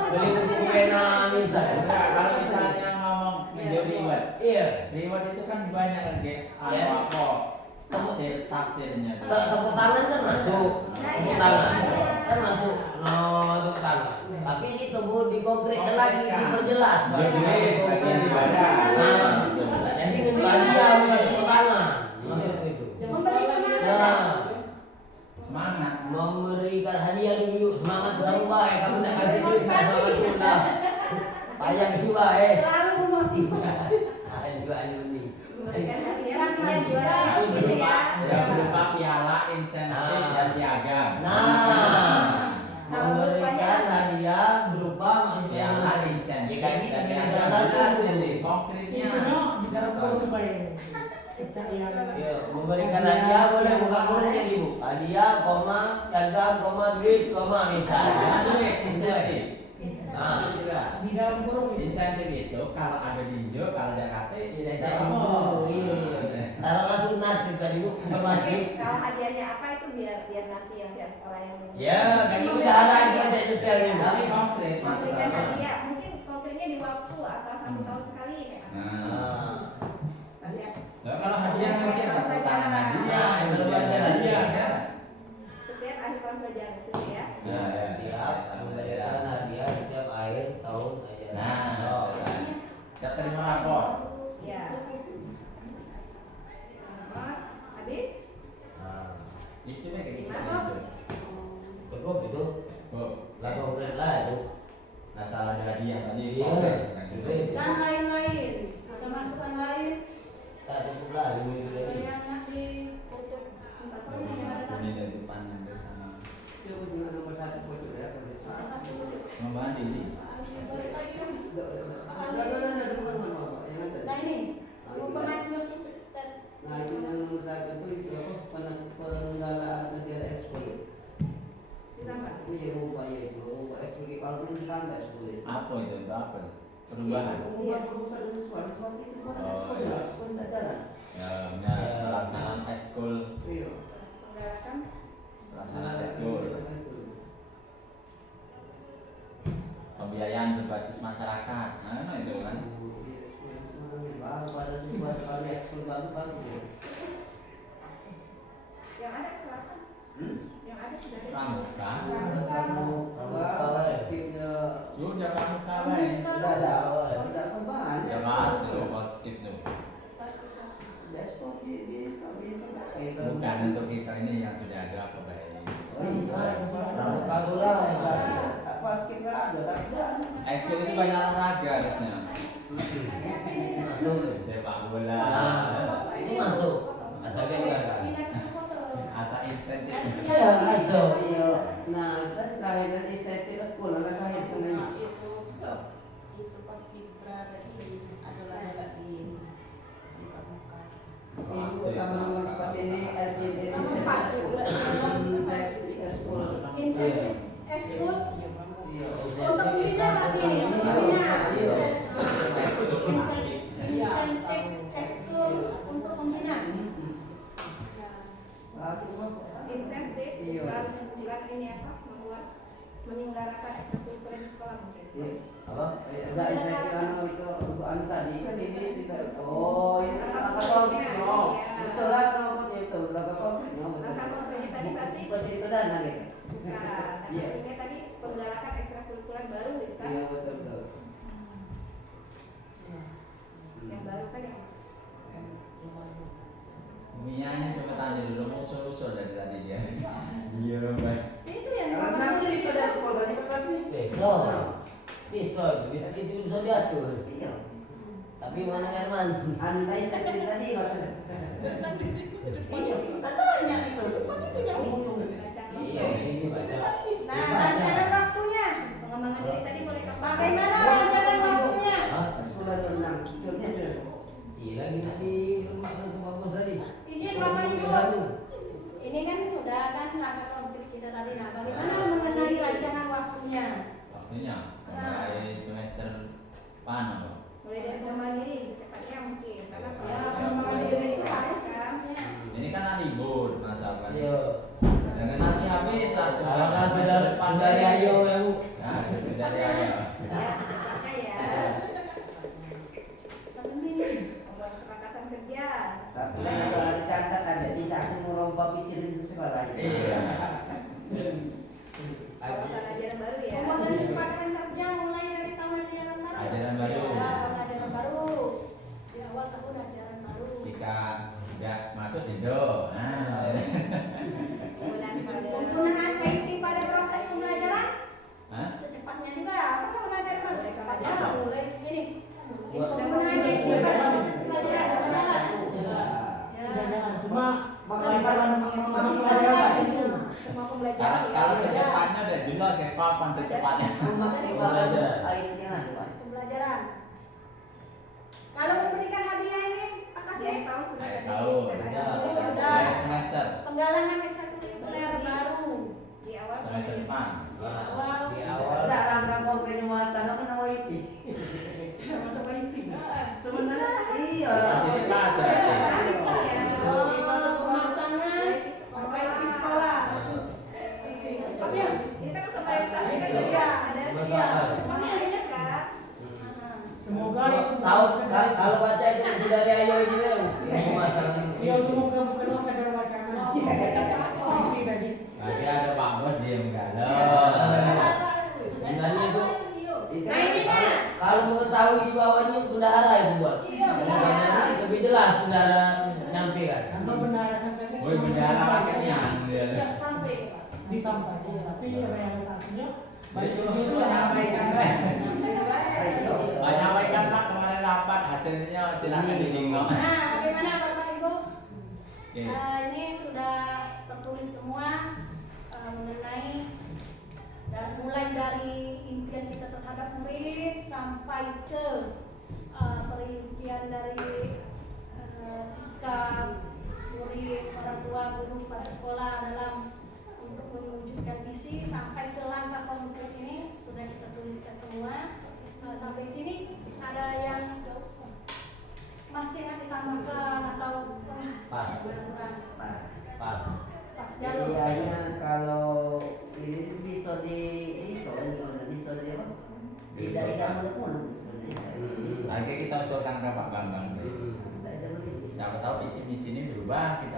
Beli buku pena misalnya. Enggak, kalau misalnya ngomong video reward, Iya. reward itu kan banyak lagi. Ya. Apa? Tafsirnya. Tepuk tangan kan masuk. Tepuk tangan kan masuk. No, tepuk tangan. Tapi ini tumbuh dikonkretkan lagi, diperjelas. Jadi bagian ibadah. Nah, jadi untuk hadiah bukan tepuk tangan. Maksud itu. Memberi semangat. Nah, Semangat. memberikan hadiah dulu semangat sama baik. Kamu nak kasih duit tak semangat pun dah. Payah juga Selalu memotivasi. Juga ini. Memberikan hadiah nantinya juara gitu ya. Ya berupa piala, insentif dan piagam. Memberikan hadiah berupa Piala, insentif Ya kayak gitu dan jadi piagam. salah Jelas satu. ini konkretnya. Intinya di dalam kurung baik. Kecak yang Ya, memberikan hadiah boleh buka kurungnya ibu. Hadiah, koma, piagam, koma, duit, koma misalnya. Nah, duit insentif. Nah, Juga. di dalam kurung itu. Insentif itu kalau ada dinjo, kalau ada KT, tidak tidak cek ngomong. itu. Iya. Taruhlah sunat juga ibu, Oke, hormati. kalau hadiahnya apa itu biar nanti yang pihak sekolah yang Ya, kayak gitu udah ada aja detail ini. Tapi konkret memberikan maksudnya. hadiah mungkin konkretnya di waktu atau 1 tahun sekali kayak apa? Nah, Misalnya, so, kalau hadiah mungkin tepuk tangan hadiah, Nah, yang berbelajar hadiah hadiah. kan. setiap akhir tahun pelajaran itu ya. Ya, ya, Tiap memberikan hadiah setiap akhir tahun aja. Nah, kita terima rapor. Ya. Nomor habis? Nah, Itu deh kayak gitu. Gimana? cukup itu. Oh, Lah konkret lah itu. asal ada hadiah tadi. Iya. konkret, kan gitu. Konkret. Dan lain-lain. Ada masukan lain Tak cukup lah ini itu tadi. yang nanti untuk minta Oh, tolong ini dari depan dan dari sana. Coba dengan nomor 1 pojok ya. Sama Mbak Andi ini. balik lagi kan. Nah, Nah ini, pemain Nah itu yang nomor 1 itu apa? Penggalaan kegiatan ekskul. Ditambah. Iya upaya itu, upaya ekskul kalau itu ditambah ekskul. Apa itu? Untuk apa? Perubahan. Membuat perusahaan sesuatu itu kan Oh, ekskul iya. ya, ekskul tidak jalan. Ya, benar. Pelaksanaan ekskul, Iya. Penggalakan pelaksanaan ekskul. Pembiayaan berbasis masyarakat. Nah, itu kan. Baru pada siswa kalau ekskul baru. yang ada selatan. Yang ada sudah ada. Pramuka. Sudah pramuka baik. Tidak ada awal. Tidak sembahan. Ya masuk, mau skip tuh. Dashboard bisa. Bukan untuk kita ini yang sudah ada apa baik. ada kan? Ekskul itu banyak olahraga harusnya. Masuk. Sepak bola. Nah, itu masuk. Asalnya enggak kan. Asa insentif. Ya, itu. Iya. Nah, tadi terakhir tadi saya tidak sekolah kan terakhir kemarin. Itu pas Kibra tadi adalah agak di Pramuka. Ibu pertama tempat ini LTD Empat. saya sekolah. Insentif eskul Iya Pramuka. Iya. untuk pembina lagi nih, yang pembina. Insentif eskul untuk pembina. Aku mah Insentif Iya. bukan ini apa membuat menyelenggarakan ekstrakurikuler di sekolah mungkin. Iya. Apa? Enggak saya kira itu untuk anu tadi kan ini kita oh itu kata konkret no. Betul lah no itu kata konkret no. Langkah konkretnya tadi berarti bukan itu dana gitu. bukan. Iya. Ini tadi penggalakan ekstrakurikuler baru gitu kan. Iya betul betul. Yang baru kan yang Mianya coba tanya dulu mau usul-usul dari tadi dia. Iya, Mbak. Itu yang Karena ini sudah sekolahnya kelas nih. Bisa itu bisa diatur. Iya. Tapi mana Herman? Anu tadi seperti tadi maksudnya. Iya, kan banyak itu. Iya, ini baca. Nah, rancangan waktunya. pengembangan diri tadi mulai kapan? Bagaimana rancangan waktunya? Hah? Sekolah renang, kikirnya sudah. Iya lagi nanti rumah kan bagus tadi. Izin Bapak Ibu. Ini kan sudah kan langkah konkret kita tadi. Nah, bagaimana mengenai rancangan waktunya? Waktunya mulai semester depan atau? Mulai dari pengembangan diri secepatnya mungkin karena Ya, pengembangan diri itu harus kan. Ini kan libur masa kan. Iya. Jangan nanti habis satu. Karena sudah dari ayo ya Bu. Ya, dari ayo. ya secepatnya ya. Membuat kesepakatan kerja. Tapi kalau dicatat ada tidak aku merubah visi di sekolah. Iya. Awal ajaran baru ya. Pembuatan kesepakatan kerja mulai dari tahun ajaran baru. Ajaran baru. Ya, tahun ajaran baru. Di awal tahun ajaran baru. Jika tidak masuk tido. Nah, Penggunaan pada Penggunaan IT pada proses pembelajaran Hah? secepatnya juga. Apa tahun ajaran baru? Secepatnya Apa? mulai ini. Wah. Penggunaan IT pada proses pembelajaran sudah jalan. Ya. Udah jalan. Cuma Maksimal semua pembelajaran ya. Kalau secepatnya udah jelas ya kapan secepatnya. Maksimal airnya Pak. Pembelajaran. Kalau memberikan hadiah ini, Pak Akhir Kasih. tahun sudah Akhir ada tahun. setiap Ya. ada Sudah. Akhir semester. Penggalangan ekstrakurikuler baru. di awal Semester depan. Awal. Di awal. Tidak langkah mau penyuasan apa nama itu? Masuk IT. Sebenarnya iya. Masih di kelas berarti. Oh, pemasangan wifi sekolah. Tapi ya, ini kan sosialisasi kan jadi Iya. ada Masalah. semuanya ini kan. semoga itu Tahu kalau baca itu sudah dari ayo ini ya. Yang pemasangan. Iya, semoga bukan sekadar wacana. Ini tadi. Lagi ada Pak Bos diem galau. Sebenarnya itu Nah, ini Pak. kalau mengetahui di bawahnya bendahara itu buat. Iya. Jadi lebih jelas bendahara nyampe kan. Karena benar kan Woi bendara paketnya. Yang sampai Pak. disampaikan, tapi realisasinya Itu menyampaikan Pak. Menyampaikan Pak kemarin rapat hasilnya silakan dijingkong. Nah, bagaimana Bapak Ibu? Oke. Ini sudah tertulis semua mengenai dan mulai dari impian kita terhadap murid sampai ke perincian dari sikap murid, orang tua, guru pada sekolah dalam untuk mewujudkan visi sampai ke langkah konkret ini sudah kita tuliskan semua. Sampai sini ada yang masih ada ditambahkan atau Pas. Pas. pas jalur. Iyanya kalau ini tuh bisa di bisa di apa? Tidak muluk-muluk sebenarnya. Nanti kita usulkan ke Pak Bambang. Siapa tahu visi misi ini berubah kita